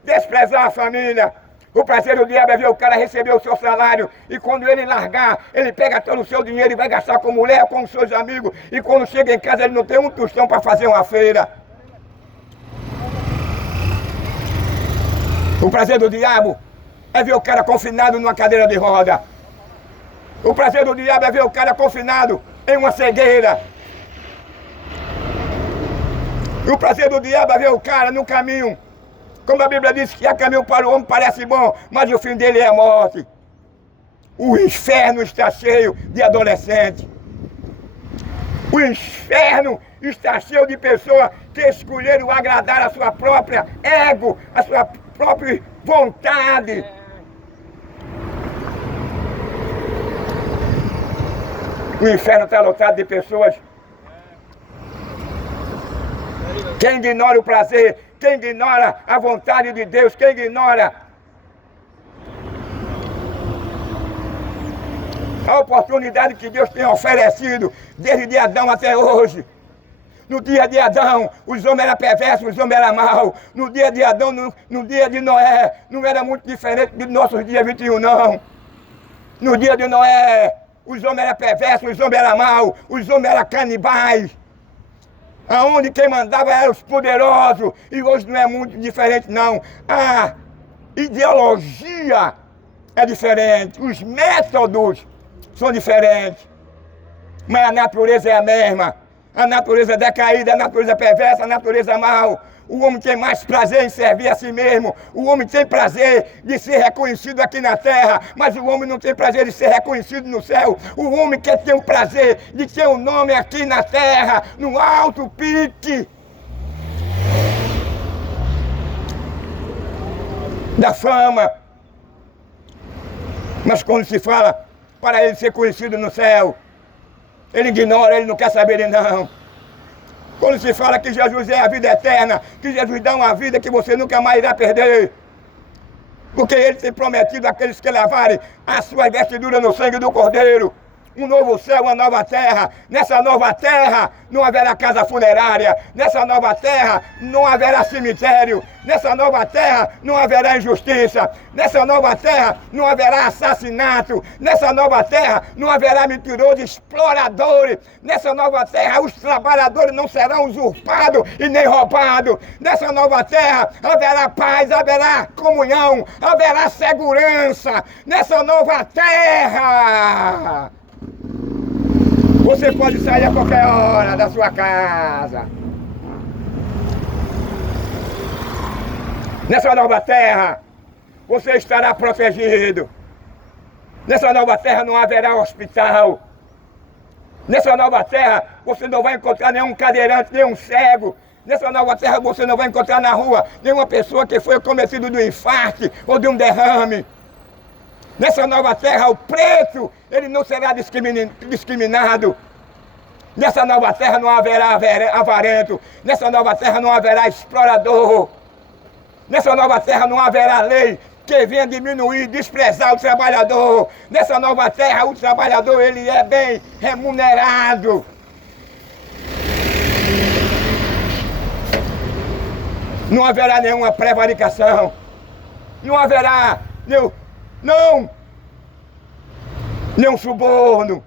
desprezar a família. O prazer do diabo é ver o cara receber o seu salário e quando ele largar, ele pega todo o seu dinheiro e vai gastar com mulher, com os seus amigos. E quando chega em casa, ele não tem um tostão para fazer uma feira. O prazer do diabo é ver o cara confinado numa cadeira de roda. O prazer do diabo é ver o cara confinado em uma cegueira. E o prazer do diabo é ver o cara no caminho. Como a Bíblia diz que há caminho para o homem parece bom, mas o fim dele é a morte. O inferno está cheio de adolescentes. O inferno está cheio de pessoas que escolheram agradar a sua própria ego, a sua própria vontade. O inferno está lotado de pessoas. Quem ignora o prazer, quem ignora a vontade de Deus, quem ignora a oportunidade que Deus tem oferecido desde Adão até hoje. No dia de Adão, os homens eram perversos, os homens eram maus. No dia de Adão, no dia de Noé, não era muito diferente dos nossos dias 21, não. No dia de Noé, os homens eram perversos, os homens eram maus, os homens eram canibais. Aonde quem mandava eram os poderosos. E hoje não é muito diferente, não. A ideologia é diferente. Os métodos são diferentes. Mas a natureza é a mesma. A natureza decaída, a natureza perversa, a natureza mal. O homem tem mais prazer em servir a si mesmo. O homem tem prazer de ser reconhecido aqui na terra, mas o homem não tem prazer de ser reconhecido no céu. O homem quer ter o prazer de ter um nome aqui na terra, no alto pique da fama. Mas quando se fala para ele ser conhecido no céu, ele ignora, ele não quer saber de não. Quando se fala que Jesus é a vida eterna, que Jesus dá uma vida que você nunca mais irá perder. Porque ele tem prometido àqueles que lavarem a sua vestidura no sangue do Cordeiro. Um novo céu, uma nova terra. Nessa nova terra não haverá casa funerária. Nessa nova terra não haverá cemitério. Nessa nova terra não haverá injustiça. Nessa nova terra não haverá assassinato. Nessa nova terra não haverá mentiroso, exploradores. Nessa nova terra os trabalhadores não serão usurpados e nem roubados. Nessa nova terra haverá paz, haverá comunhão, haverá segurança. Nessa nova terra você pode sair a qualquer hora da sua casa. Nessa nova terra, você estará protegido. Nessa nova terra não haverá hospital. Nessa nova terra, você não vai encontrar nenhum cadeirante, nenhum cego. Nessa nova terra, você não vai encontrar na rua nenhuma pessoa que foi acometida do infarto ou de um derrame. Nessa nova terra, o preto, ele não será discriminado. Nessa nova terra não haverá avarento. Nessa nova terra não haverá explorador. Nessa nova terra não haverá lei que venha diminuir, desprezar o trabalhador. Nessa nova terra, o trabalhador, ele é bem remunerado. Não haverá nenhuma prevaricação. Não haverá nenhum suborno.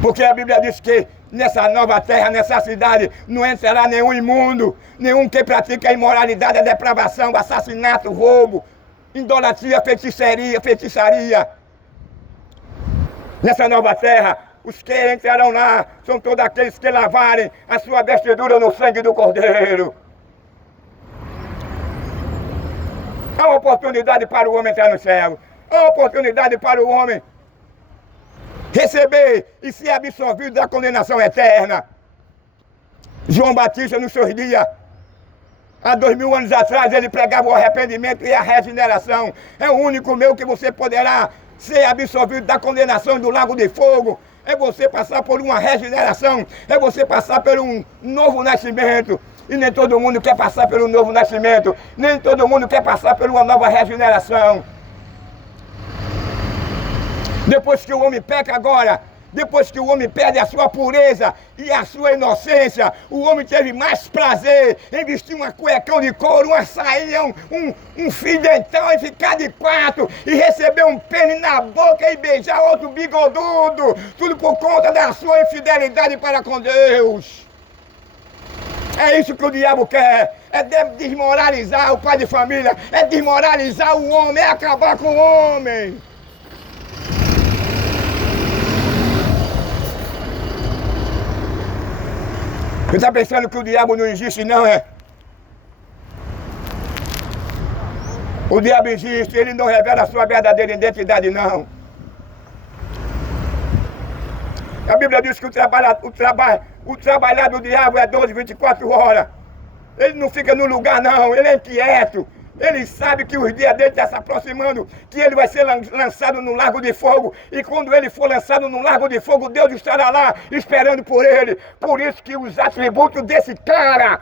Porque a Bíblia diz que nessa nova terra, nessa cidade, não entrará nenhum imundo, nenhum que pratica imoralidade, depravação, assassinato, roubo, idolatria, feitiçaria. Nessa nova terra, os que entrarão lá são todos aqueles que lavarem a sua vestidura no sangue do Cordeiro. Há uma oportunidade para o homem entrar no céu. Há uma oportunidade para o homem receber e ser absolvido da condenação eterna. João Batista, nos seus dias, há 2000 anos atrás, ele pregava o arrependimento e a regeneração. É o único meio que você poderá ser absolvido da condenação do lago de fogo. É você passar por uma regeneração, é você passar por um novo nascimento. E nem todo mundo quer passar pelo novo nascimento, nem todo mundo quer passar por uma nova regeneração. Depois que o homem peca agora, depois que o homem perde a sua pureza e a sua inocência, o homem teve mais prazer em vestir uma cuecão de couro, uma sainha, um fio dentão e ficar de quatro e receber um pênis na boca e beijar outro bigodudo, tudo por conta da sua infidelidade para com Deus. É isso que o diabo quer, é desmoralizar o pai de família, é desmoralizar o homem, é acabar com o homem. Você está pensando que o diabo não existe, não é? O diabo existe, ele não revela a sua verdadeira identidade, não. A Bíblia diz que o trabalhar do diabo é 12, 24 horas. Ele não fica no lugar, não, ele é inquieto. Ele sabe que os dias dele estão se aproximando, que ele vai ser lançado no lago de fogo. E quando ele for lançado no lago de fogo, Deus estará lá esperando por ele. Por isso que os atributos desse cara,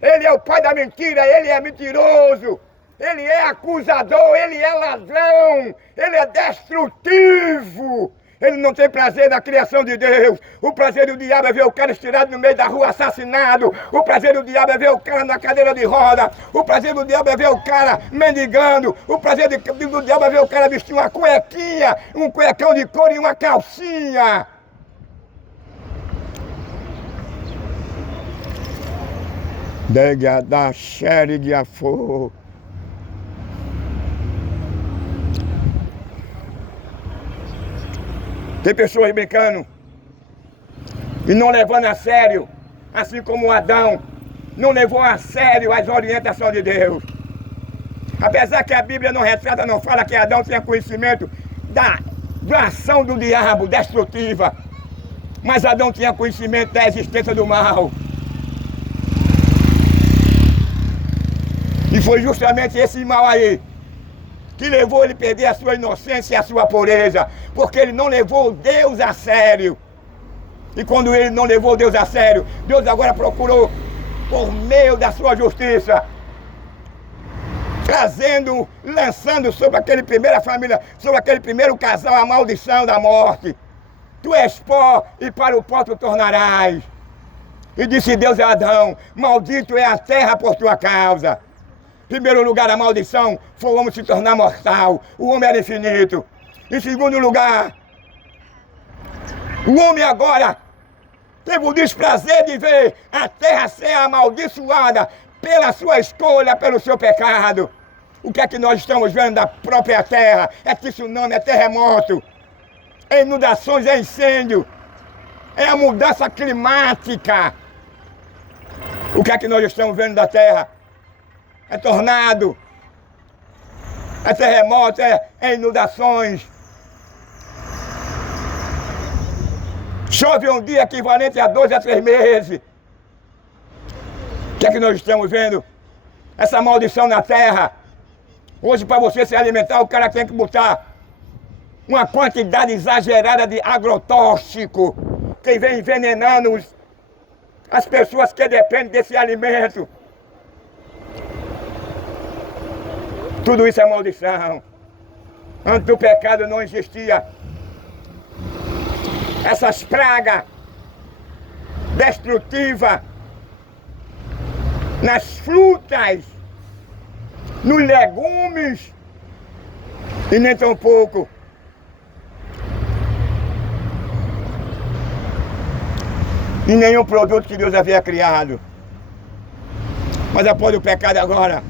ele é o pai da mentira, ele é mentiroso, ele é acusador, ele é ladrão, ele é destrutivo. Ele não tem prazer na criação de Deus. O prazer do diabo é ver o cara estirado no meio da rua assassinado. O prazer do diabo é ver o cara na cadeira de roda. O prazer do diabo é ver o cara mendigando. O prazer do diabo é ver o cara vestir uma cuequinha, um cuecão de couro e uma calcinha. Dega da xere de afô. Tem pessoas brincando e não levando a sério, assim como Adão não levou a sério as orientações de Deus. Apesar que a Bíblia não retrata, não fala que Adão tinha conhecimento da ação do diabo destrutiva, mas Adão tinha conhecimento da existência do mal. E foi justamente esse mal aí que levou ele a perder a sua inocência e a sua pureza, porque ele não levou Deus a sério. E quando ele não levou Deus a sério, Deus agora procurou, por meio da sua justiça, lançando sobre aquela primeira família, sobre aquele primeiro casal, a maldição da morte. Tu és pó e para o pó tu tornarás. E disse Deus a Adão, maldito é a terra por tua causa. Em primeiro lugar, a maldição foi o homem se tornar mortal. O homem era infinito. Em segundo lugar, o homem agora teve o desprazer de ver a terra ser amaldiçoada pela sua escolha, pelo seu pecado. O que é que nós estamos vendo da própria terra? É tsunami, é terremoto, é inundações, é incêndio, é a mudança climática. O que é que nós estamos vendo da terra? É tornado, é terremoto, é inundações. Chove um dia equivalente a 2 a 3 meses. O que é que nós estamos vendo? Essa maldição na terra. Hoje, para você se alimentar, o cara tem que botar uma quantidade exagerada de agrotóxico que vem envenenando as pessoas que dependem desse alimento. Tudo isso é maldição. Antes do pecado não existia essas pragas destrutivas nas frutas, nos legumes e nem tão pouco em nenhum produto que Deus havia criado. Mas após o pecado agora,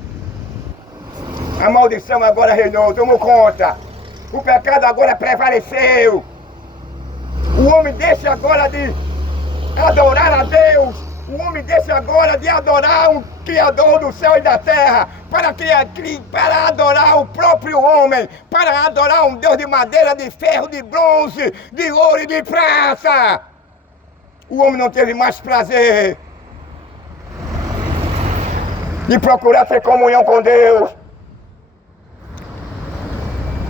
a maldição agora reinou, tomou conta. O pecado agora prevaleceu. O homem deixa agora de adorar a Deus. O homem deixa agora de adorar o Criador do céu e da terra, para adorar o próprio homem, para adorar um Deus de madeira, de ferro, de bronze, de ouro e de prata. O homem não teve mais prazer de procurar ter comunhão com Deus.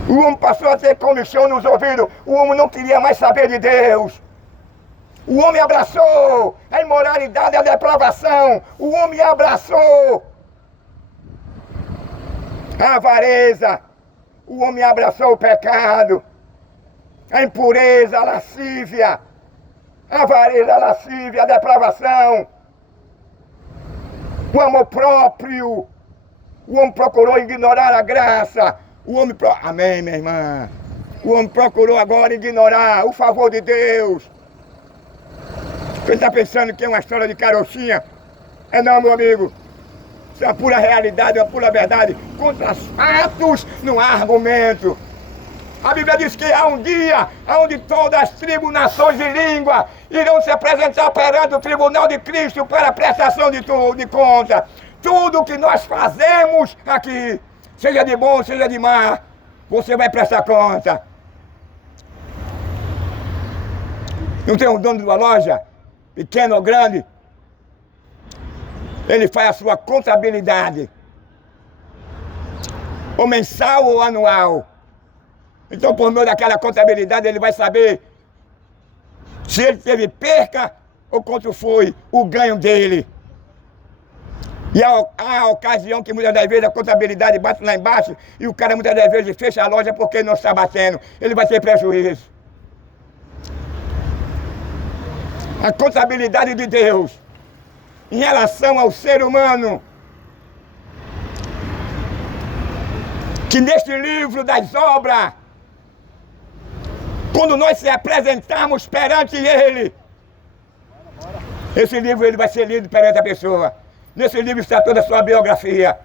O homem passou a ter comichão nos ouvidos. O homem não queria mais saber de Deus. O homem abraçou a imoralidade e a depravação. O homem abraçou a avareza. O homem abraçou o pecado, a impureza, a lascívia. A avareza, a lascívia, a depravação. O amor próprio. O homem procurou ignorar a graça. O homem... Amém, minha irmã. O homem procurou agora ignorar o favor de Deus. Você está pensando que é uma história de carochinha? É não, meu amigo. Isso é uma pura realidade, uma pura verdade. Contra os fatos não há argumento. A Bíblia diz que há um dia onde todas as tribos, nações e línguas irão se apresentar perante o tribunal de Cristo para a prestação de conta. Tudo que nós fazemos aqui, seja de bom, seja de má, você vai prestar conta. Não tem um dono de uma loja, pequeno ou grande? Ele faz a sua contabilidade, ou mensal ou anual. Então, por meio daquela contabilidade, ele vai saber se ele teve perca ou quanto foi o ganho dele. E há ocasião que muitas das vezes a contabilidade bate lá embaixo e o cara muitas das vezes fecha a loja porque não está batendo. Ele vai ter prejuízo. A contabilidade de Deus em relação ao ser humano, que neste livro das obras, quando nós se apresentarmos perante Ele, esse livro ele vai ser lido perante a pessoa. Nesse livro está toda a sua biografia.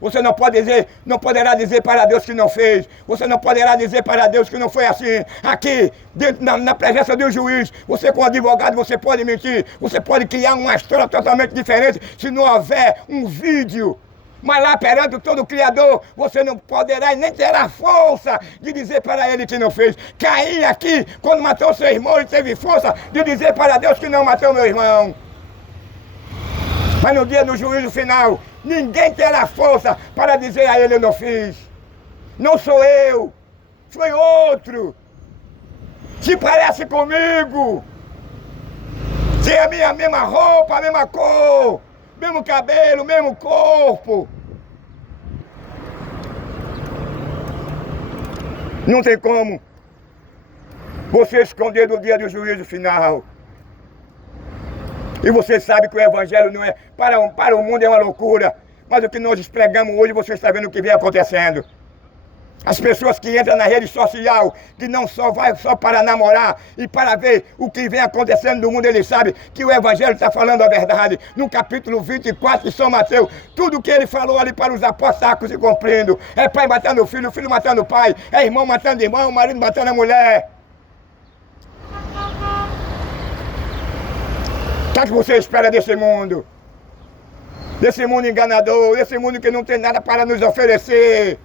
Você não poderá dizer para Deus que não fez. Você não poderá dizer para Deus que não foi assim. Aqui, dentro, na presença de um juiz, você como advogado, você pode mentir. Você pode criar uma história totalmente diferente se não houver um vídeo. Mas lá perante todo o Criador, você não poderá e nem terá força de dizer para Ele que não fez. Caim aqui, quando matou seu irmão, ele teve força de dizer para Deus que não matou meu irmão. Mas no dia do juízo final, ninguém terá força para dizer a Ele eu não fiz. Não sou eu, foi outro. Se parece comigo. Tem a minha mesma roupa, a mesma cor, mesmo cabelo, mesmo corpo. Não tem como você esconder do dia do juízo final. E você sabe que o Evangelho não é... Para o mundo é uma loucura. Mas o que nós pregamos hoje, você está vendo o que vem acontecendo. As pessoas que entram na rede social, que não só vai só para namorar e para ver o que vem acontecendo no mundo, eles sabem que o Evangelho está falando a verdade. No capítulo 24 de São Mateus, tudo que ele falou ali para os apóstolos se cumprindo. É pai matando o filho matando o pai, é irmão matando irmão, marido matando a mulher. O que você espera desse mundo? Desse mundo enganador, desse mundo que não tem nada para nos oferecer.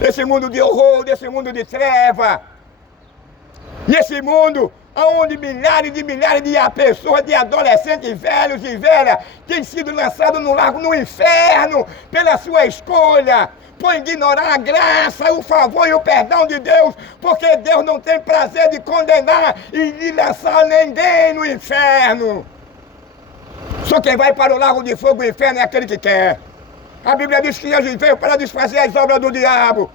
Desse mundo de horror, desse mundo de treva. Nesse mundo onde milhares de pessoas, de adolescentes, velhos e velhas, têm sido lançados no inferno pela sua escolha, por ignorar a graça, o favor e o perdão de Deus, porque Deus não tem prazer de condenar e de lançar ninguém no inferno. Só quem vai para o lago de fogo do inferno é aquele que quer. A Bíblia diz que Jesus veio para desfazer as obras do diabo.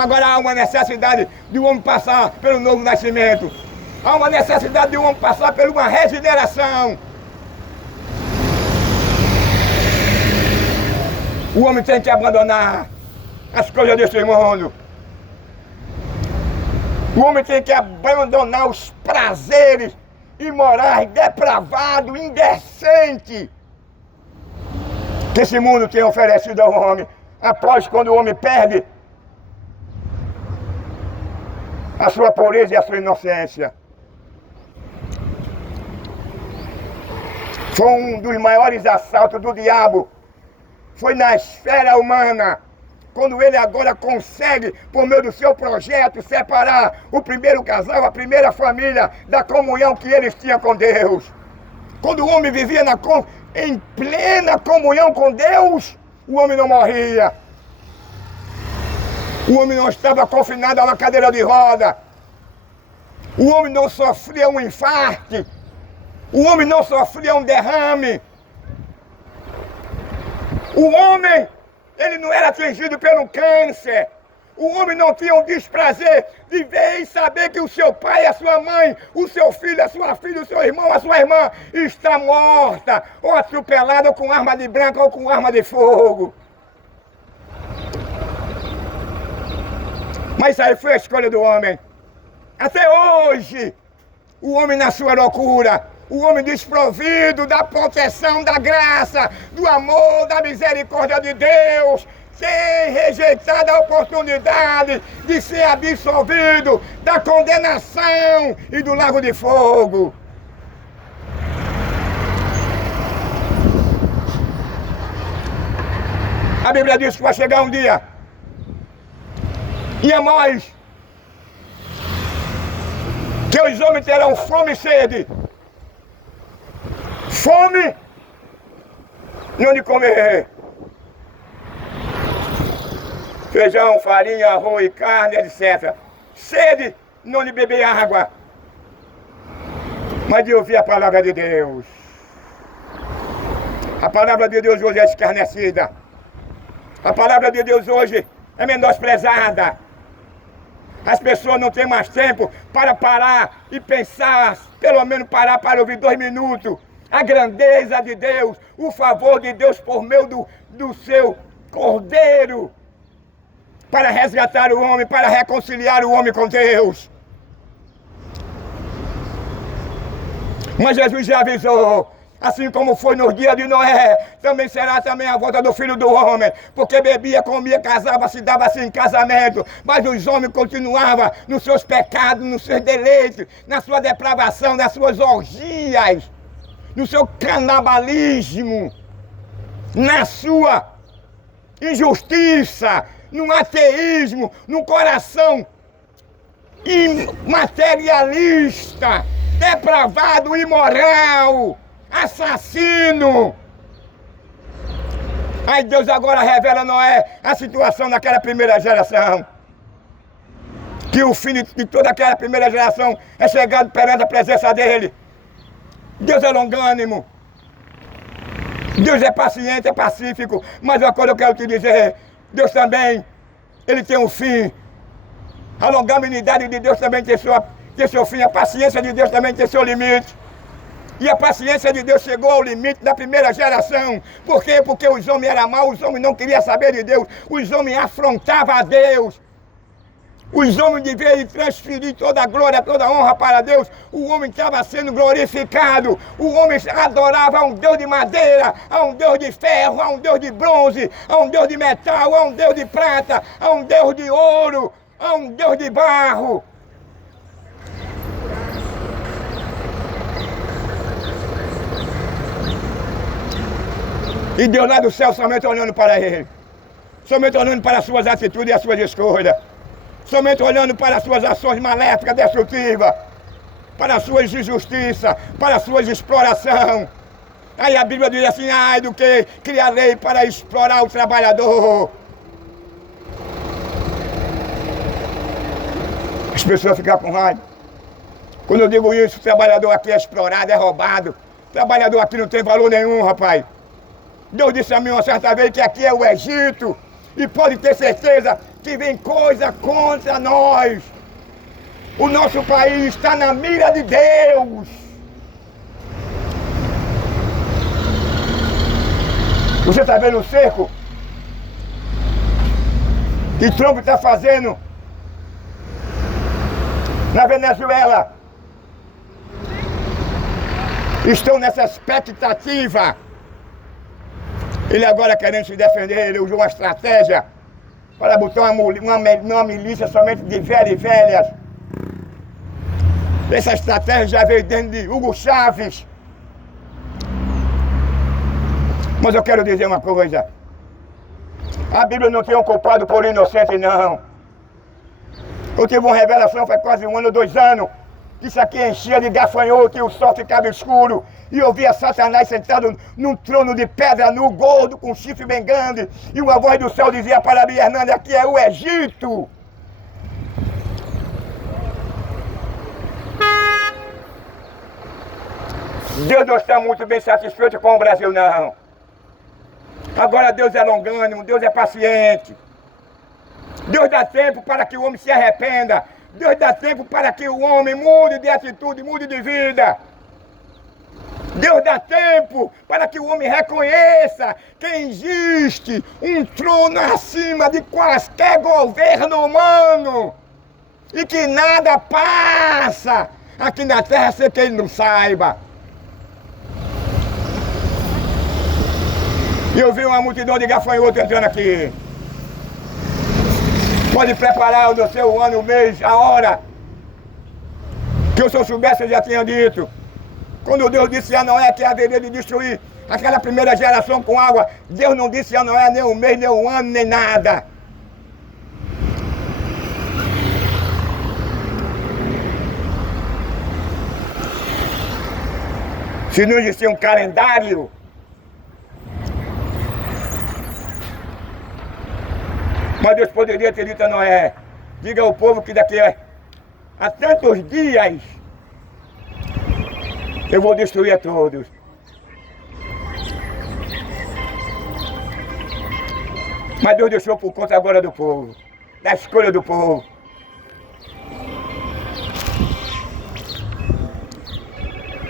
Agora há uma necessidade de um homem passar pelo novo nascimento. Há uma necessidade de um homem passar por uma regeneração. O homem tem que abandonar as coisas desse mundo. O homem tem que abandonar os prazeres imorais, depravados, indecentes que esse mundo tem oferecido ao homem. Após quando o homem perde a sua pureza e a sua inocência. Foi um dos maiores assaltos do diabo. Foi na esfera humana, quando ele agora consegue, por meio do seu projeto, separar o primeiro casal, a primeira família, da comunhão que eles tinham com Deus. Quando o homem vivia em plena comunhão com Deus, o homem não morria. O homem não estava confinado a uma cadeira de roda. O homem não sofria um infarto. O homem não sofria um derrame. O homem, ele não era atingido pelo câncer. O homem não tinha um desprazer de ver e saber que o seu pai, a sua mãe, o seu filho, a sua filha, o seu irmão, a sua irmã está morta, ou atropelada, ou com arma de branca, ou com arma de fogo. Mas isso aí foi a escolha do homem. Até hoje, o homem na sua loucura, o homem desprovido da proteção, da graça, do amor, da misericórdia de Deus, tem rejeitado a oportunidade de ser absolvido da condenação e do lago de fogo. A Bíblia diz que vai chegar um dia, e a mais, que os homens terão fome e sede. Fome, não de comer feijão, farinha, arroz e carne, etc. Sede, não de beber água, mas de ouvir a palavra de Deus. A palavra de Deus hoje é escarnecida. A palavra de Deus hoje é menosprezada. As pessoas não têm mais tempo para parar e pensar, pelo menos parar para ouvir 2 minutos, a grandeza de Deus, o favor de Deus por meio do seu Cordeiro, para resgatar o homem, para reconciliar o homem com Deus. Mas Jesus já avisou, assim como foi nos dias de Noé, também será também a volta do Filho do Homem, porque bebia, comia, casava, se dava-se em casamento, mas os homens continuavam nos seus pecados, nos seus deleites, na sua depravação, nas suas orgias, no seu canibalismo, na sua injustiça, no ateísmo, no coração materialista, depravado, imoral, assassino. Aí Deus agora revela a Noé a situação daquela primeira geração. Que o fim de toda aquela primeira geração é chegado perante a presença dele. Deus é longânimo. Deus é paciente, é pacífico. Mas uma coisa eu quero te dizer, Deus também, ele tem um fim. A longanimidade de Deus também tem seu fim. A paciência de Deus também tem seu limite. E a paciência de Deus chegou ao limite da primeira geração. Por quê? Porque os homens eram maus, os homens não queriam saber de Deus. Os homens afrontavam a Deus. Os homens deviam transferir toda a glória, toda a honra para Deus. O homem estava sendo glorificado. O homem adorava a um Deus de madeira, a um Deus de ferro, a um Deus de bronze, a um Deus de metal, a um Deus de prata, a um Deus de ouro, a um Deus de barro. E Deus lá do céu somente olhando para ele. Somente olhando para as suas atitudes e as suas escolhas. somente olhando para as suas ações maléficas, destrutivas, para as suas injustiças, para as suas exploração. Aí a Bíblia diz assim, ai do que criar lei para explorar o trabalhador. As pessoas ficam com raiva. Quando eu digo isso, o trabalhador aqui é explorado, é roubado. O trabalhador aqui não tem valor nenhum, rapaz. Deus disse a mim uma certa vez que aqui é o Egito. E pode ter certeza que vem coisa contra nós. O nosso país está na mira de Deus. Você está vendo o cerco que Trump está fazendo na Venezuela? Estão nessa expectativa. Ele agora querendo se defender, ele usou uma estratégia para botar uma milícia somente de velhos e velhas. Essa estratégia já veio dentro de Hugo Chávez. Mas eu quero dizer uma coisa. A Bíblia não tem um culpado por inocente, não. Eu tive uma revelação faz quase 1 ano, 2 anos. Que isso aqui enchia de gafanhoto e o sol ficava escuro. E eu via Satanás sentado num trono de pedra nu, gordo, com chifre bem grande. E uma voz do céu dizia para mim, Hernando, aqui é o Egito. Deus não está muito bem satisfeito com o Brasil, não. Agora Deus é longânimo, Deus é paciente. Deus dá tempo para que o homem se arrependa. Deus dá tempo para que o homem mude de atitude, mude de vida. Deus dá tempo para que o homem reconheça que existe um trono acima de qualquer governo humano. E que nada passa aqui na terra sem que ele não saiba. E eu vi uma multidão de gafanhotos entrando aqui. Pode preparar o seu ano, o mês, a hora. Que se eu soubesse, eu já tinha dito. Quando Deus disse a Noé que haveria de destruir aquela primeira geração com água, Deus não disse a Noé nem um mês, nem um ano, nem nada. Se não existia um calendário, mas Deus poderia ter dito a Noé, diga ao povo que daqui a tantos dias eu vou destruir a todos. Mas Deus deixou por conta agora do povo, da escolha do povo.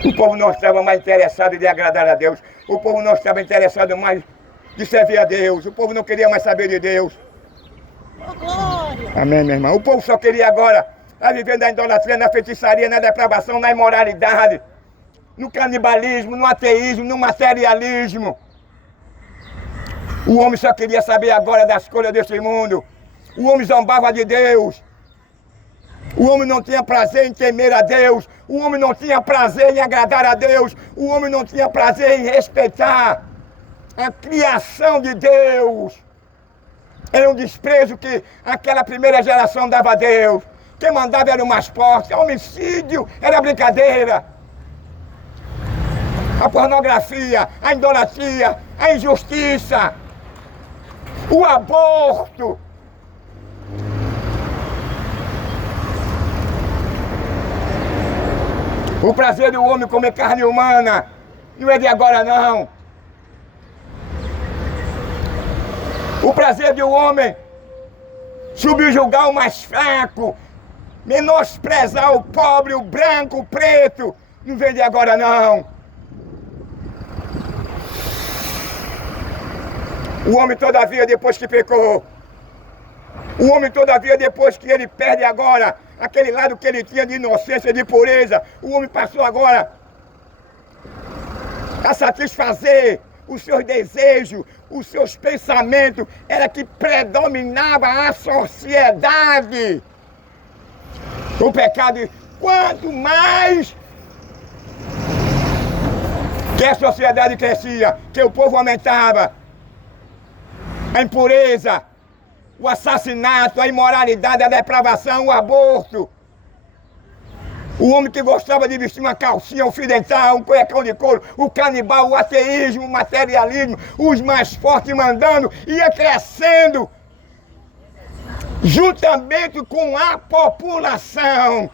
O povo não estava mais interessado em agradar a Deus. O povo não estava interessado mais de servir a Deus. O povo não queria mais saber de Deus. Amém, minha irmã. O povo só queria agora viver na idolatria, na feitiçaria, na depravação, na imoralidade, no canibalismo, no ateísmo, no materialismo. O homem só queria saber agora das coisas deste mundo. O homem zombava de Deus. O homem não tinha prazer em temer a Deus. O homem não tinha prazer em agradar a Deus. O homem não tinha prazer em respeitar a criação de Deus. Era um desprezo que aquela primeira geração dava a Deus. Quem mandava era o mais forte. Homicídio era brincadeira. A pornografia, a idolatria, a injustiça, o aborto. O prazer do homem comer carne humana não é de agora, não. O prazer do homem subjugar o mais fraco, menosprezar o pobre, o branco, o preto, não vem de agora, não. O homem, todavia, depois que pecou, o homem, todavia, depois que ele perde agora aquele lado que ele tinha de inocência, de pureza, o homem passou agora a satisfazer os seus desejos, os seus pensamentos, era que predominava a sociedade. O pecado, quanto mais que a sociedade crescia, que o povo aumentava, a impureza, o assassinato, a imoralidade, a depravação, o aborto. O homem que gostava de vestir uma calcinha, um fio dental, um cuecão de couro, o canibal, o ateísmo, o materialismo, os mais fortes mandando, ia crescendo juntamente com a população.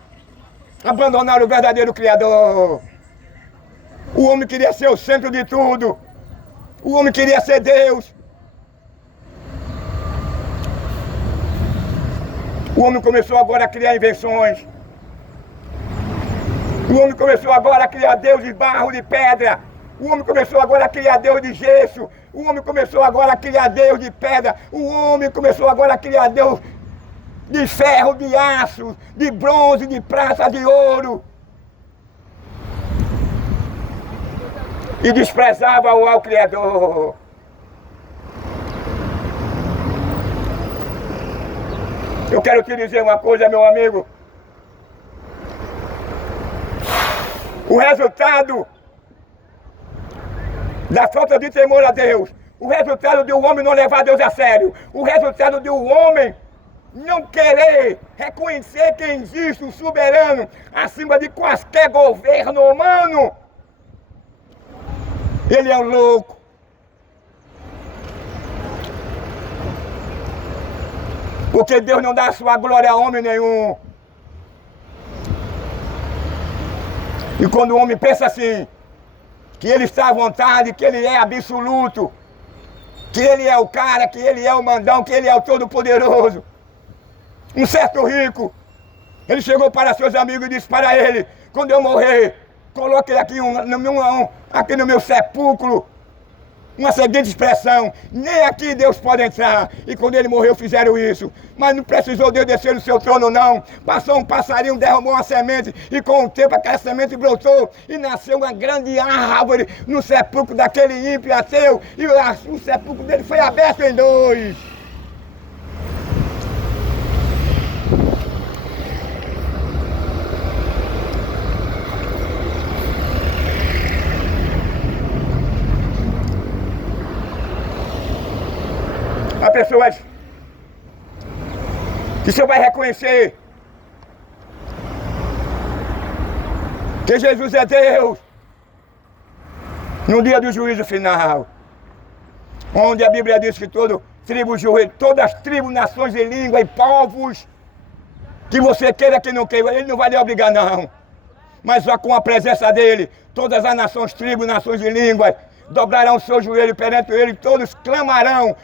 Abandonaram o verdadeiro Criador. O homem queria ser o centro de tudo. O homem queria ser Deus. O homem começou agora a criar invenções. O homem começou agora a criar Deus de barro, de pedra. O homem começou agora a criar Deus de gesso. O homem começou agora a criar Deus de pedra. O homem começou agora a criar Deus de ferro, de aço, de bronze, de prata, de ouro. E desprezava ao Criador. Eu quero te dizer uma coisa, meu amigo. O resultado da falta de temor a Deus, o resultado de um homem não levar Deus a sério, o resultado de um homem não querer reconhecer que existe um soberano acima de qualquer governo humano, ele é um louco. Porque Deus não dá a sua glória a homem nenhum. E quando o homem pensa assim, que ele está à vontade, que ele é absoluto, que ele é o cara, que ele é o mandão, que ele é o todo-poderoso. Um certo rico, ele chegou para seus amigos e disse para ele, quando eu morrer, coloque aqui aqui no meu sepulcro uma seguinte expressão, nem aqui Deus pode entrar. E quando ele morreu fizeram isso. Mas não precisou Deus descer no seu trono não. Passou um passarinho, derramou uma semente e com o tempo aquela semente brotou e nasceu uma grande árvore no sepulcro daquele ímpio ateu. E o sepulcro dele foi aberto em dois. Há pessoas que você vai reconhecer que Jesus é Deus no dia do juízo final, onde a Bíblia diz que todas as tribos, nações e língua e povos, que você queira que não queira, ele não vai lhe obrigar não, mas só com a presença dele, todas as nações, tribos, nações e línguas dobrarão o seu joelho perante ele, todos clamarão,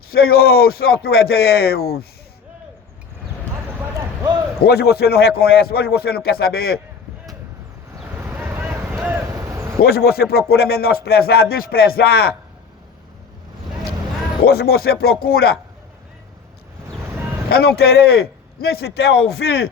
Senhor, só Tu é Deus. Hoje você não reconhece, hoje você não quer saber. Hoje você procura menosprezar, desprezar. Hoje você procura não querer nem sequer ouvir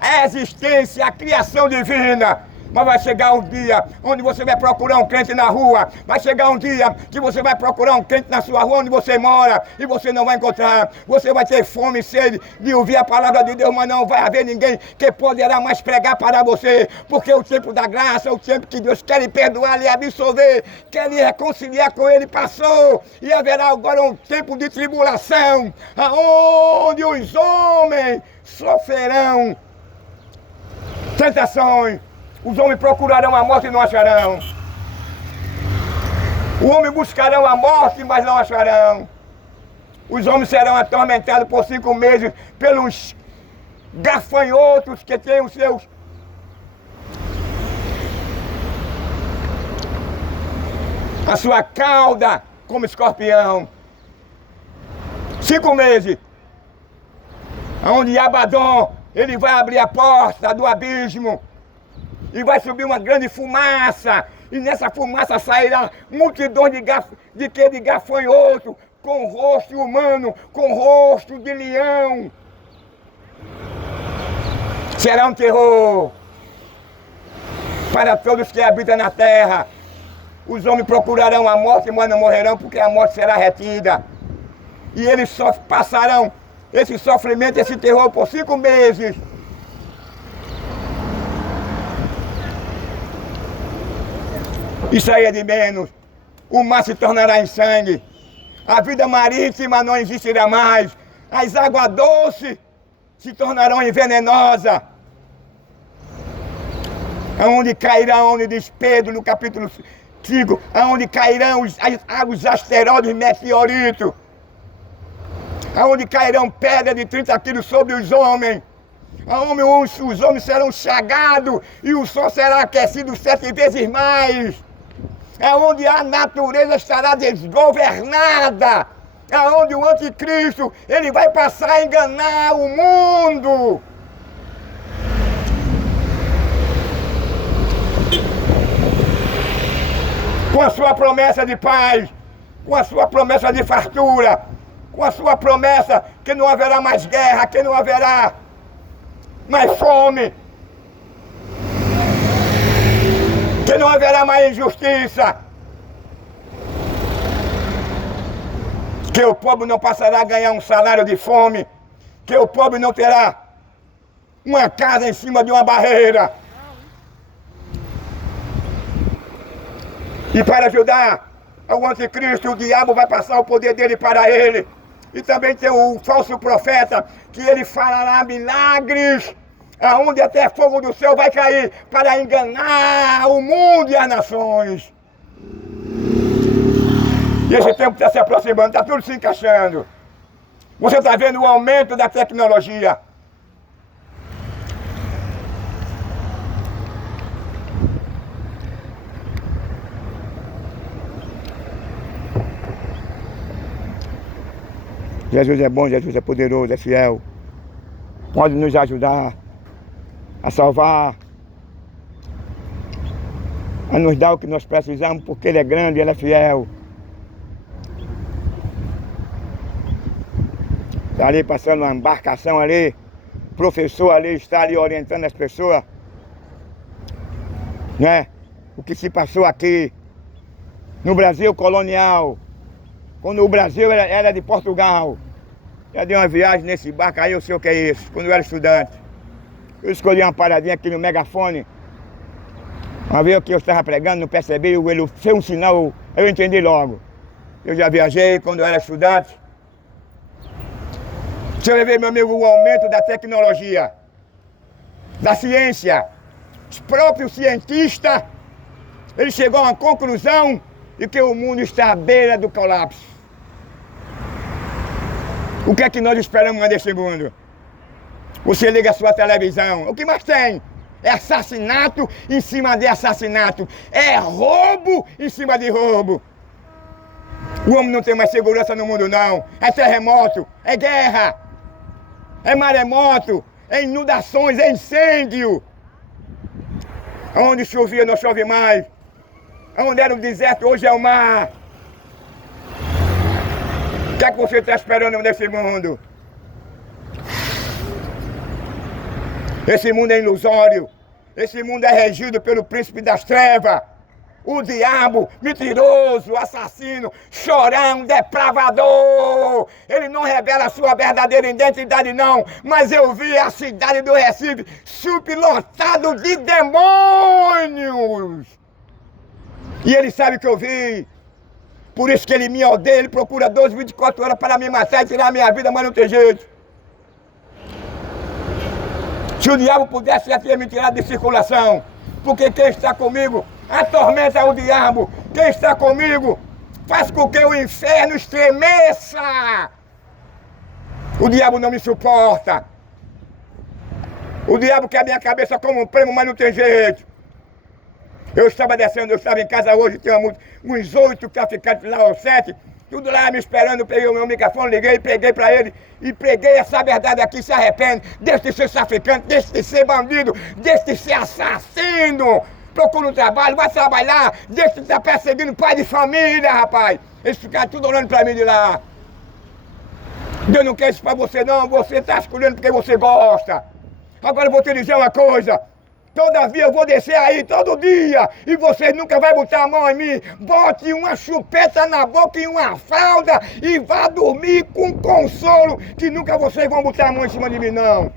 a existência, a criação divina. Mas vai chegar um dia onde você vai procurar um crente na rua. Vai chegar um dia que você vai procurar um crente na sua rua onde você mora e você não vai encontrar. Você vai ter fome e sede de ouvir a palavra de Deus, mas não vai haver ninguém que poderá mais pregar para você. Porque o tempo da graça, o tempo que Deus quer lhe perdoar, lhe absolver, quer lhe reconciliar com Ele, passou. E haverá agora um tempo de tribulação, aonde os homens sofrerão tentações. Os homens procurarão a morte e não acharão. Os homens buscarão a morte, mas não acharão. Os homens serão atormentados por 5 meses pelos gafanhotos que têm os seus... a sua cauda como escorpião. 5 meses. Onde Abaddon, ele vai abrir a porta do abismo. E vai subir uma grande fumaça, e nessa fumaça sairá multidões de gafanhoto, com rosto humano, com rosto de leão. Será um terror para todos que habitam na terra. Os homens procurarão a morte, mas não morrerão, porque a morte será retida. E eles só passarão esse sofrimento, esse terror por 5 meses. Isso aí é de menos. O mar se tornará em sangue. A vida marítima não existirá mais. as águas doces se tornarão envenenosas. Aonde cairão, onde diz Pedro no capítulo 5, aonde cairão os asteroides meteoritos, aonde cairão pedras de 30 quilos sobre os homens, aonde os homens serão chagados e o sol será aquecido 7 vezes mais, aonde a natureza estará desgovernada, aonde o anticristo ele vai passar a enganar o mundo. Com a sua promessa de paz, com a sua promessa de fartura, com a sua promessa que não haverá mais guerra, que não haverá mais fome, que não haverá mais injustiça, que o pobre não passará a ganhar um salário de fome, que o pobre não terá uma casa em cima de uma barreira. E para ajudar o anticristo, o diabo vai passar o poder dele para ele. E também tem o falso profeta, que ele fará milagres, aonde até fogo do céu vai cair, para enganar o mundo e as nações. E esse tempo está se aproximando, está tudo se encaixando. Você está vendo o aumento da tecnologia. Jesus é bom, Jesus é poderoso, é fiel. Pode nos ajudar a salvar, a nos dar o que nós precisamos, porque Ele é grande, Ele é fiel. Está ali passando uma embarcação ali, o professor ali está ali orientando as pessoas, né? O que se passou aqui no Brasil colonial, quando o Brasil era de Portugal. Já dei uma viagem nesse barco aí, eu sei o que é isso, quando eu era estudante. Eu escolhi uma paradinha aqui no megafone. Uma vez que eu estava pregando, não percebi, ele fez um sinal, eu entendi logo. Eu já viajei quando eu era estudante. Você vai ver, meu amigo, o aumento da tecnologia, da ciência. Os próprios cientistas, ele chegou a uma conclusão de que o mundo está à beira do colapso. O que é que nós esperamos desse mundo? Você liga a sua televisão, o que mais tem? É assassinato em cima de assassinato. É roubo em cima de roubo. O homem não tem mais segurança no mundo, não. É terremoto, é guerra, é maremoto, é inundações, é incêndio. Onde chovia não chove mais. Onde era um deserto, hoje é o mar. O que é que você está esperando nesse mundo? Esse mundo é ilusório. Esse mundo é regido pelo príncipe das trevas. O diabo, mentiroso, assassino, chorão, depravador. Ele não revela a sua verdadeira identidade, não. Mas eu vi a cidade do Recife superlotado de demônios. E ele sabe que eu vi. Por isso que ele me odeia, ele procura 12, 24 horas para me matar e tirar a minha vida, mas não tem jeito. Se o diabo pudesse, já tinha me tirado de circulação. Porque quem está comigo atormenta o diabo. Quem está comigo faz com que o inferno estremeça. O diabo não me suporta. O diabo quer a minha cabeça como um prêmio, mas não tem jeito. Eu estava descendo, eu estava em casa hoje, tinha uns 8 traficantes lá, ou 7, tudo lá me esperando, peguei o meu microfone, liguei, preguei para ele, e preguei essa verdade aqui, se arrepende, deixe de ser traficante, deixe de ser bandido, deixe de ser assassino, procura um trabalho, vai trabalhar, deixe de estar perseguindo pai de família, rapaz. Eles ficaram tudo olhando para mim de lá. Deus não quer isso para você não, você está escolhendo porque você gosta. Agora eu vou te dizer uma coisa. Todavia eu vou descer aí todo dia e vocês nunca vão botar a mão em mim. Bote uma chupeta na boca e uma fralda e vá dormir com consolo, que nunca vocês vão botar a mão em cima de mim, não.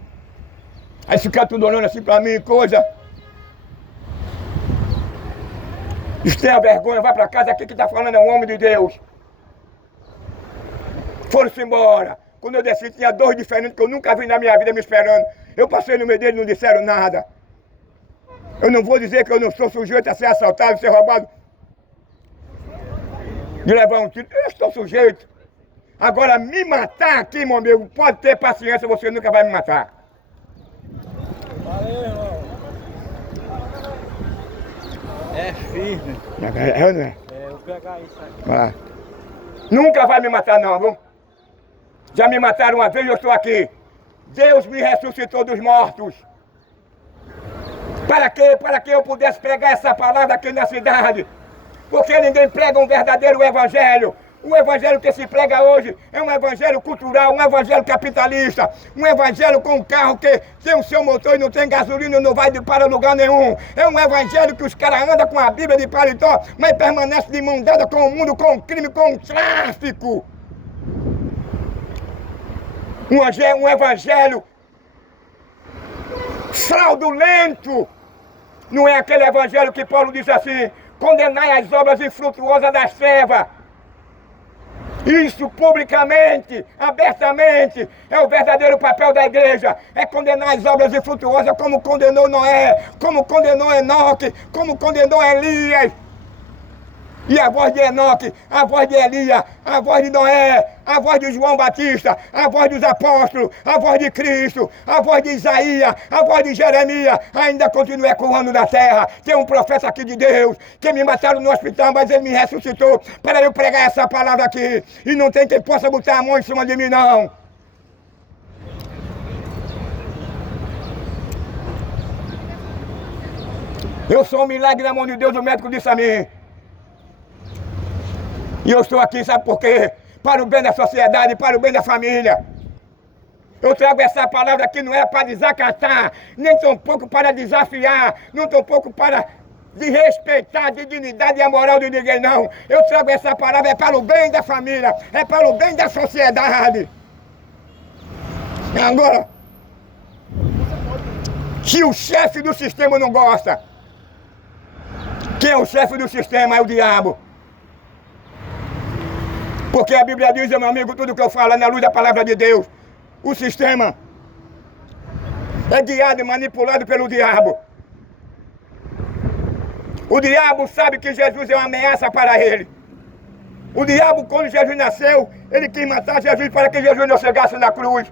Aí ficar tudo olhando assim pra mim, coisa. Tenha vergonha, vai pra casa, aqui que tá falando é um homem de Deus. Foram-se embora. Quando eu desci, tinha 2 diferentes que eu nunca vi na minha vida me esperando. Eu passei no meio deles e não disseram nada. Eu não vou dizer que eu não sou sujeito a ser assaltado, ser roubado, de levar um tiro. Eu estou sujeito. Agora, me matar aqui, meu amigo, pode ter paciência, você nunca vai me matar. Valeu, irmão. É firme. É ou não é? É, eu vou pegar isso aqui. Vai lá. Nunca vai me matar não, viu? Já me mataram uma vez e eu estou aqui. Deus me ressuscitou dos mortos. Para quê? Para que eu pudesse pregar essa palavra aqui na cidade. Porque ninguém prega um verdadeiro evangelho. O evangelho que se prega hoje é um evangelho cultural, um evangelho capitalista, um evangelho com um carro que tem o seu motor e não tem gasolina e não vai para lugar nenhum. É um evangelho que os caras andam com a Bíblia de paletó, mas permanece de mão dada com o mundo, com o crime, com o tráfico. Um evangelho fraudulento. Não é aquele evangelho que Paulo diz assim: condenai as obras infrutuosas das trevas. Isso publicamente, abertamente, é o verdadeiro papel da igreja. É condenar as obras infrutuosas como condenou Noé, como condenou Enoque, como condenou Elias. E a voz de Enoque, a voz de Elias, a voz de Noé, a voz de João Batista, a voz dos apóstolos, a voz de Cristo, a voz de Isaías, a voz de Jeremias, ainda continua ecoando na terra. Tem um profeta aqui de Deus, que me mataram no hospital, mas ele me ressuscitou para eu pregar essa palavra aqui. E não tem quem possa botar a mão em cima de mim, não. Eu sou um milagre na mão de Deus, o médico disse a mim. E eu estou aqui, sabe por quê? Para o bem da sociedade, para o bem da família. Eu trago essa palavra aqui não é para desacatar, nem tampouco para desafiar, não tampouco para desrespeitar a dignidade e a moral de ninguém, não. Eu trago essa palavra é para o bem da família, é para o bem da sociedade. Agora, se o chefe do sistema não gosta, quem é o chefe do sistema? É o diabo. Porque a Bíblia diz, meu amigo, tudo que eu falo é na luz da palavra de Deus. O sistema é guiado e manipulado pelo diabo. O diabo sabe que Jesus é uma ameaça para ele. O diabo, quando Jesus nasceu, ele quis matar Jesus para que Jesus não chegasse na cruz.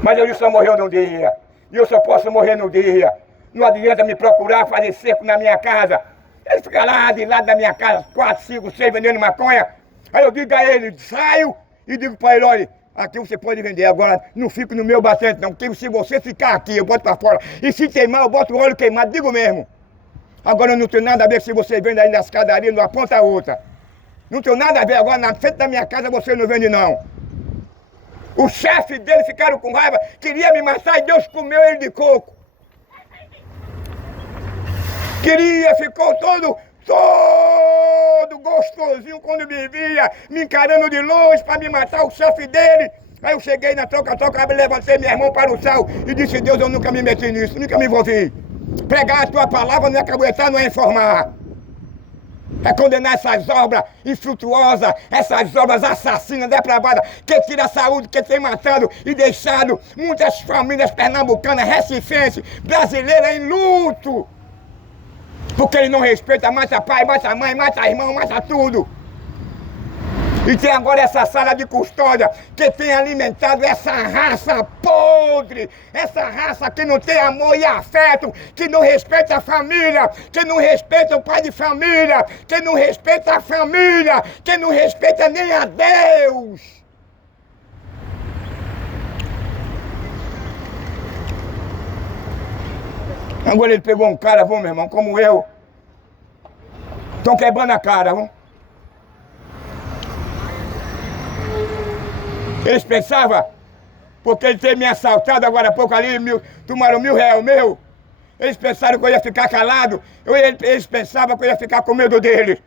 Mas ele só morreu num dia. E eu só posso morrer num dia. Não adianta me procurar fazer cerco na minha casa. Ele fica lá de lado da minha casa, 4, 5, 6 vendendo maconha. Aí eu digo a ele, saio e digo para ele, olha, aqui você pode vender, agora não fico no meu batente não, porque se você ficar aqui, eu boto para fora. E se queimar, eu boto o óleo queimado, digo mesmo. Agora não tem nada a ver se você vende aí na escadaria, numa ponta a outra. Não tem nada a ver, agora na frente da minha casa você não vende não. O chefe dele ficaram com raiva, queria me matar e Deus comeu ele de coco. Queria, ficou todo gostosinho quando me via, me encarando de longe para me matar, o chefe dele. Aí eu cheguei na troca-troca, levantei minha mão para o céu e disse, Deus, eu nunca me meti nisso, nunca me envolvi. Pregar a tua palavra não é caguetar, não é informar. É condenar essas obras infrutuosas, essas obras assassinas, depravadas, que tira a saúde, que tem matado e deixado muitas famílias pernambucanas, recifenses, brasileiras em luto. Porque ele não respeita, mata pai, mata mãe, mata irmão, mata tudo. E tem agora essa sala de custódia que tem alimentado essa raça podre, essa raça que não tem amor e afeto, que não respeita a família, que não respeita o pai de família, que não respeita a família, que não respeita nem a Deus. Agora ele pegou um cara, meu irmão, como eu. Estão quebrando a cara, viu? Eles pensavam, porque ele ter me assaltado agora há pouco ali, tomaram R$1.000 meu. Eles pensaram que eu ia ficar calado, eles pensavam que eu ia ficar com medo dele.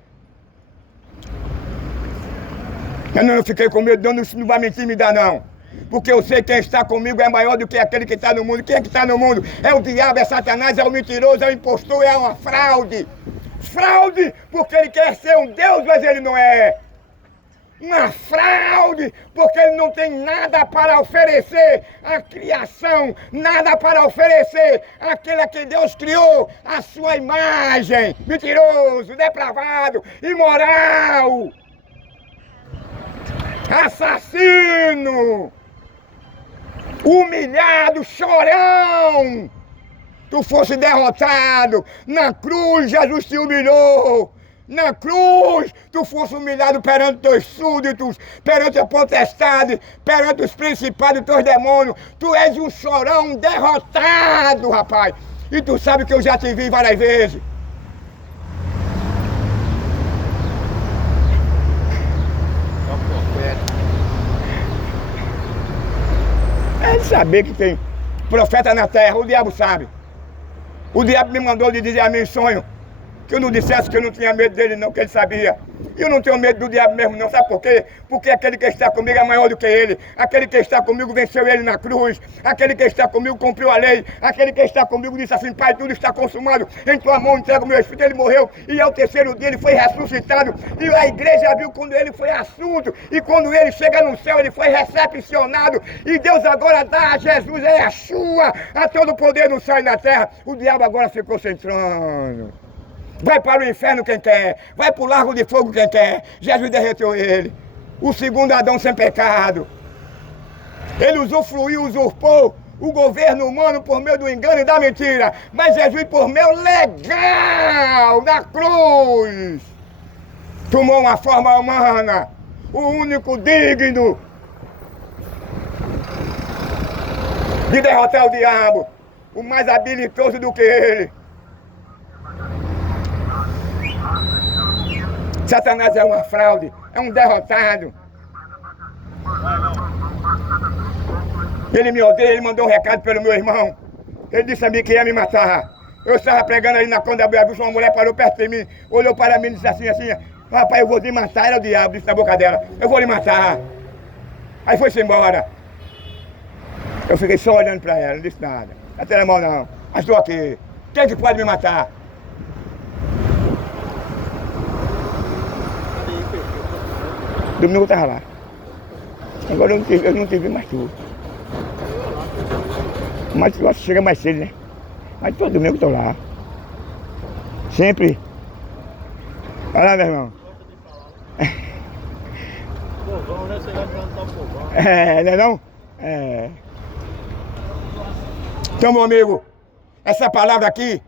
Eu não fiquei com medo, não vai me intimidar não. Porque eu sei que quem está comigo é maior do que aquele que está no mundo. Quem é que está no mundo? É o diabo, é Satanás, é o mentiroso, é o impostor, é uma fraude. Fraude, porque ele quer ser um Deus, mas ele não é. uma fraude, porque ele não tem nada para oferecer à criação, nada para oferecer àquele que Deus criou, a sua imagem. Mentiroso, depravado, imoral, assassino, humilhado, chorão. Tu fosse derrotado, na cruz Jesus te humilhou. Na cruz, tu fosse humilhado perante teus súditos, perante a potestade, perante os principados, teus demônios. Tu és um chorão derrotado, rapaz. E tu sabe que eu já te vi várias vezes. É de saber que tem profeta na terra, o diabo sabe. O diabo me mandou de dizer a mim em sonho que eu não dissesse que eu não tinha medo dele não, que ele sabia. E eu não tenho medo do diabo mesmo não, sabe por quê? Porque aquele que está comigo é maior do que ele. Aquele que está comigo venceu ele na cruz. Aquele que está comigo cumpriu a lei. Aquele que está comigo disse assim: Pai, tudo está consumado. Em tua mão entrego o meu espírito. Ele morreu e ao terceiro dia ele foi ressuscitado. E a igreja viu quando ele foi assunto. E quando ele chega no céu, ele foi recepcionado. E Deus agora dá a Jesus, é a sua, a todo poder no céu e na terra. O diabo agora ficou sem trono. Vai para o inferno quem quer, vai para o lago de fogo quem quer. Jesus derreteu ele. O segundo Adão sem pecado. Ele usufruiu, usurpou o governo humano por meio do engano e da mentira. Mas Jesus, por meio legal, na cruz, tomou uma forma humana. O único digno de derrotar o diabo. O mais habilidoso do que ele. Satanás é uma fraude, é um derrotado. Ele me odeia, ele mandou um recado pelo meu irmão. Ele disse a mim que ia me matar. Eu estava pregando ali na Conde da Boa Vista, uma mulher parou perto de mim, olhou para mim e disse assim, rapaz, eu vou te matar. Era o diabo, disse na boca dela, eu vou lhe matar. Aí foi-se embora. Eu fiquei só olhando para ela, não disse nada. Não tem mal não, mas estou aqui. Quem é que pode me matar? Domingo eu estava lá. Agora eu não te vi mais tu. Mas tu chega mais cedo, né? Mas todo domingo eu estou lá. Sempre. Olha lá, meu irmão. Povão, né? Você vai plantar o povão. Não é não? É. Então, meu amigo, essa palavra aqui,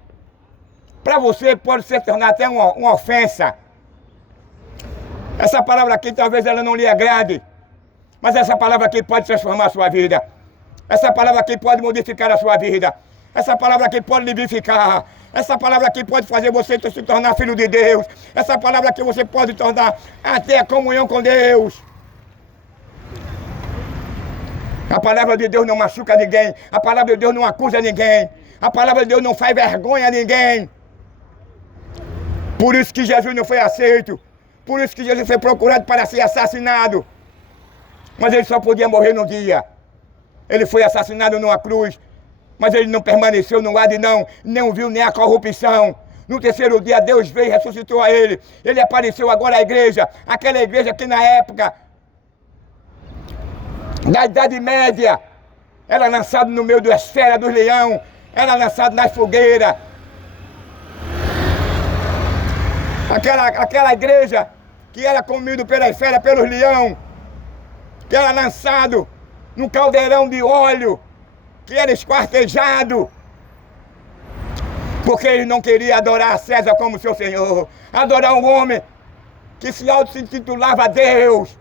para você pode se tornar até uma ofensa. Essa palavra aqui talvez ela não lhe agrade, mas essa palavra aqui pode transformar a sua vida. Essa palavra aqui pode modificar a sua vida. Essa palavra aqui pode lhe vivificar. Essa palavra aqui pode fazer você se tornar filho de Deus. Essa palavra aqui você pode tornar até a comunhão com Deus. A palavra de Deus não machuca ninguém. A palavra de Deus não acusa ninguém. A palavra de Deus não faz vergonha a ninguém. Por isso que Jesus não foi aceito. Por isso que Jesus foi procurado para ser assassinado. Mas ele só podia morrer num dia. Ele foi assassinado numa cruz. Mas ele não permaneceu no lado e não viu nem a corrupção. No terceiro dia Deus veio e ressuscitou a ele. Ele apareceu agora à igreja. Aquela igreja que na época da Idade Média era lançado no meio da esfera dos leões. Era lançado nas fogueiras. Aquela igreja que era comido pela esfera, pelos leões, que era lançado num caldeirão de óleo, que era esquartejado, porque ele não queria adorar a César como seu senhor, adorar um homem que se auto-intitulava Deus.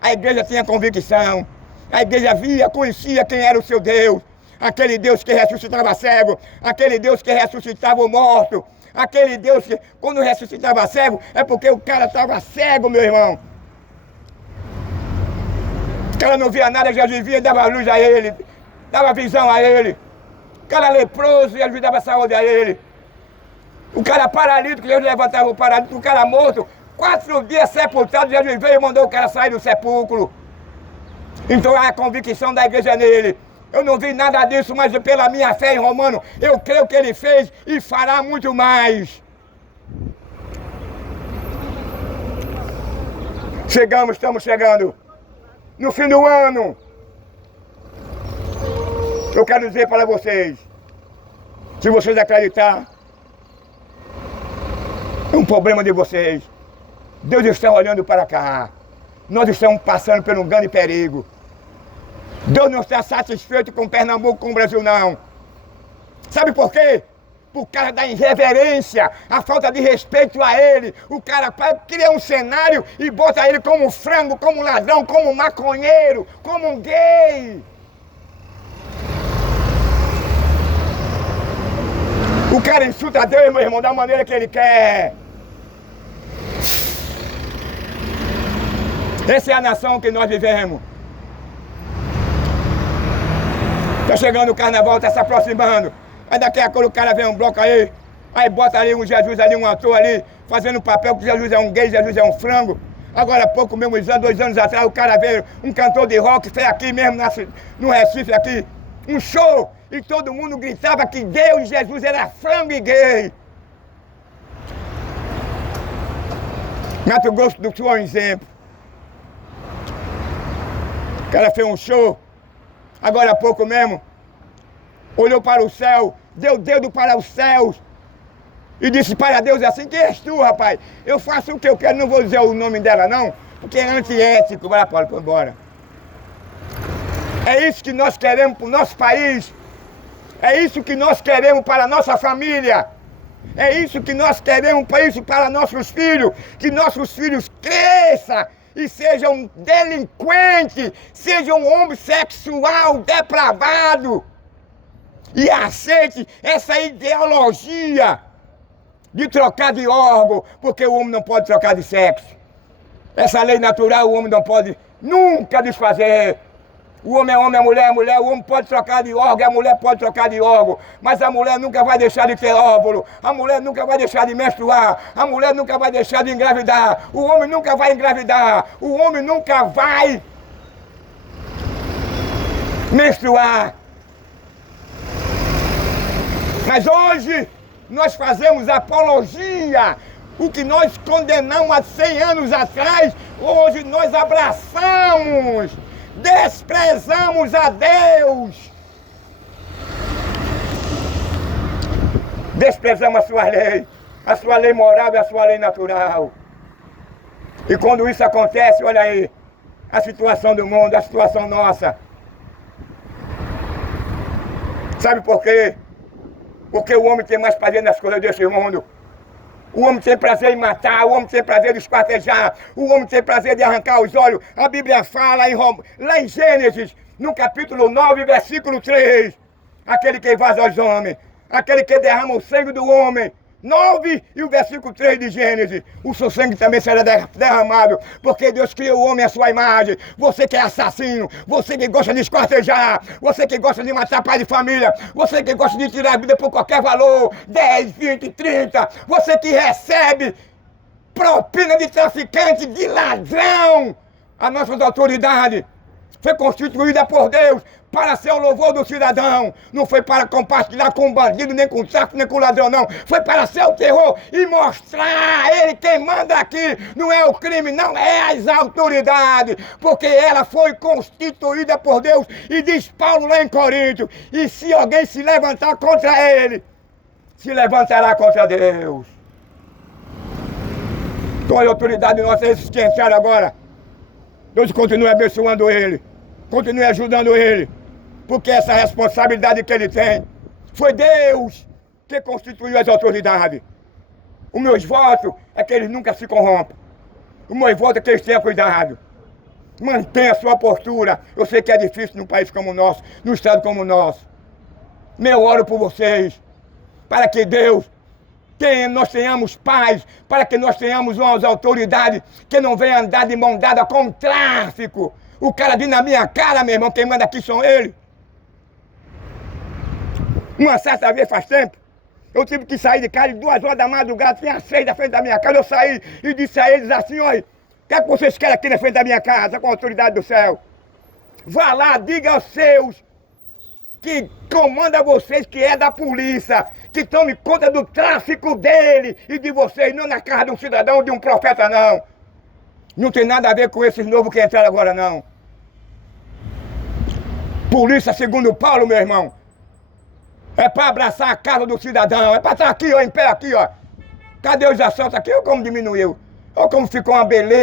A igreja tinha convicção, a igreja via, conhecia quem era o seu Deus, aquele Deus que ressuscitava cego, aquele Deus que ressuscitava o morto, aquele Deus que, quando ressuscitava cego, é porque o cara estava cego, meu irmão. O cara não via nada, Jesus via e dava luz a ele, dava visão a ele. O cara leproso, Jesus dava saúde a ele. O cara paralítico, Jesus levantava o paralítico. O cara morto, 4 dias sepultado, Jesus veio e mandou o cara sair do sepulcro. Então é a convicção da igreja nele. Eu não vi nada disso, mas pela minha fé em Romano, eu creio que ele fez e fará muito mais. Estamos chegando no fim do ano. Eu quero dizer para vocês, se vocês acreditarem, é um problema de vocês. Deus está olhando para cá. Nós estamos passando por um grande perigo. Deus não está satisfeito com Pernambuco, com o Brasil, não. Sabe por quê? Por causa da irreverência, a falta de respeito a ele. O cara cria um cenário e bota ele como frango, como ladrão, como maconheiro, como um gay. O cara insulta a Deus, meu irmão, da maneira que ele quer. Essa é a nação que nós vivemos. Tá chegando o carnaval, tá se aproximando. Aí daqui a pouco o cara vê um bloco aí bota ali um Jesus ali, um ator ali, fazendo papel que Jesus é um gay, Jesus é um frango. Agora há pouco, mesmo 2 anos atrás, o cara veio, um cantor de rock, fez aqui mesmo no Recife aqui, um show, e todo mundo gritava que Deus, Jesus era frango e gay. Mato Grosso do Sul é um exemplo. O cara fez um show, agora há pouco mesmo, olhou para o céu, deu dedo para os céus e disse para Deus assim: quem és tu, rapaz? Eu faço o que eu quero, não vou dizer o nome dela não, porque é antiético. Vai embora. É isso que nós queremos para o nosso país, é isso que nós queremos para a nossa família, é isso que nós queremos para nossos filhos, que nossos filhos cresçam e sejam delinquentes, sejam homossexual, depravado, e aceite essa ideologia de trocar de órgão, porque o homem não pode trocar de sexo. Essa lei natural o homem não pode nunca desfazer. O homem, a mulher é mulher, o homem pode trocar de órgão, a mulher pode trocar de órgão, mas a mulher nunca vai deixar de ter óvulo, a mulher nunca vai deixar de menstruar, a mulher nunca vai deixar de engravidar, o homem nunca vai engravidar, o homem nunca vai menstruar. Mas hoje nós fazemos apologia, o que nós condenamos há 100 anos atrás, hoje nós abraçamos. Desprezamos a Deus. Desprezamos a sua lei moral e a sua lei natural. E quando isso acontece, olha aí, a situação do mundo, a situação nossa. Sabe por quê? Porque o homem tem mais prazer nas coisas desse mundo. O homem tem prazer em matar, o homem tem prazer em esquartejar, o homem tem prazer de arrancar os olhos. A Bíblia fala lá em Gênesis, no capítulo 9, versículo 3. Aquele que vaza aos homens, aquele que derrama o sangue do homem. 9 e o versículo 3 de Gênesis. O seu sangue também será derramado, porque Deus criou o homem à sua imagem. Você que é assassino, você que gosta de esquartejar, você que gosta de matar pai de família, você que gosta de tirar a vida por qualquer valor, 10, 20, 30, você que recebe propina de traficante, de ladrão. As nossas autoridades foi constituída por Deus para ser o louvor do cidadão. Não foi para compartilhar com o bandido, nem com o tráfico, nem com o ladrão, não. Foi para ser o terror e mostrar a ele quem manda aqui. Não é o crime, não, é as autoridades. Porque ela foi constituída por Deus. E diz Paulo lá em Coríntios: e se alguém se levantar contra ele, se levantará contra Deus. Então a autoridade nossa, esses que entraram agora, Deus continue abençoando ele, continue ajudando ele, porque essa responsabilidade que ele tem, foi Deus que constituiu as autoridades. Os meus votos é que eles nunca se corrompam. O meu voto é que eles tenham cuidado. Mantenha a sua postura. Eu sei que é difícil num país como o nosso, num estado como o nosso. Eu oro por vocês, para que Deus nós tenhamos paz, para que nós tenhamos umas autoridades que não venham andar de mão dada com o tráfico. O cara diz na minha cara, meu irmão, quem manda aqui são eles. Uma certa vez faz tempo, eu tive que sair de casa de 2 horas da madrugada, tinha 6 da frente da minha casa, eu saí e disse a eles assim: olha, o que é que vocês querem aqui na frente da minha casa, com a autoridade do céu? Vá lá, diga aos seus que comanda vocês, que é da polícia, que tome conta do tráfico dele e de vocês, não na casa de um cidadão, de um profeta, não. Não tem nada a ver com esses novos que entraram agora, não. Polícia, segundo Paulo, meu irmão, é para abraçar a casa do cidadão. É para estar aqui, ó, em pé aqui, ó. Cadê os assaltos aqui? Olha como diminuiu. Olha como ficou uma beleza.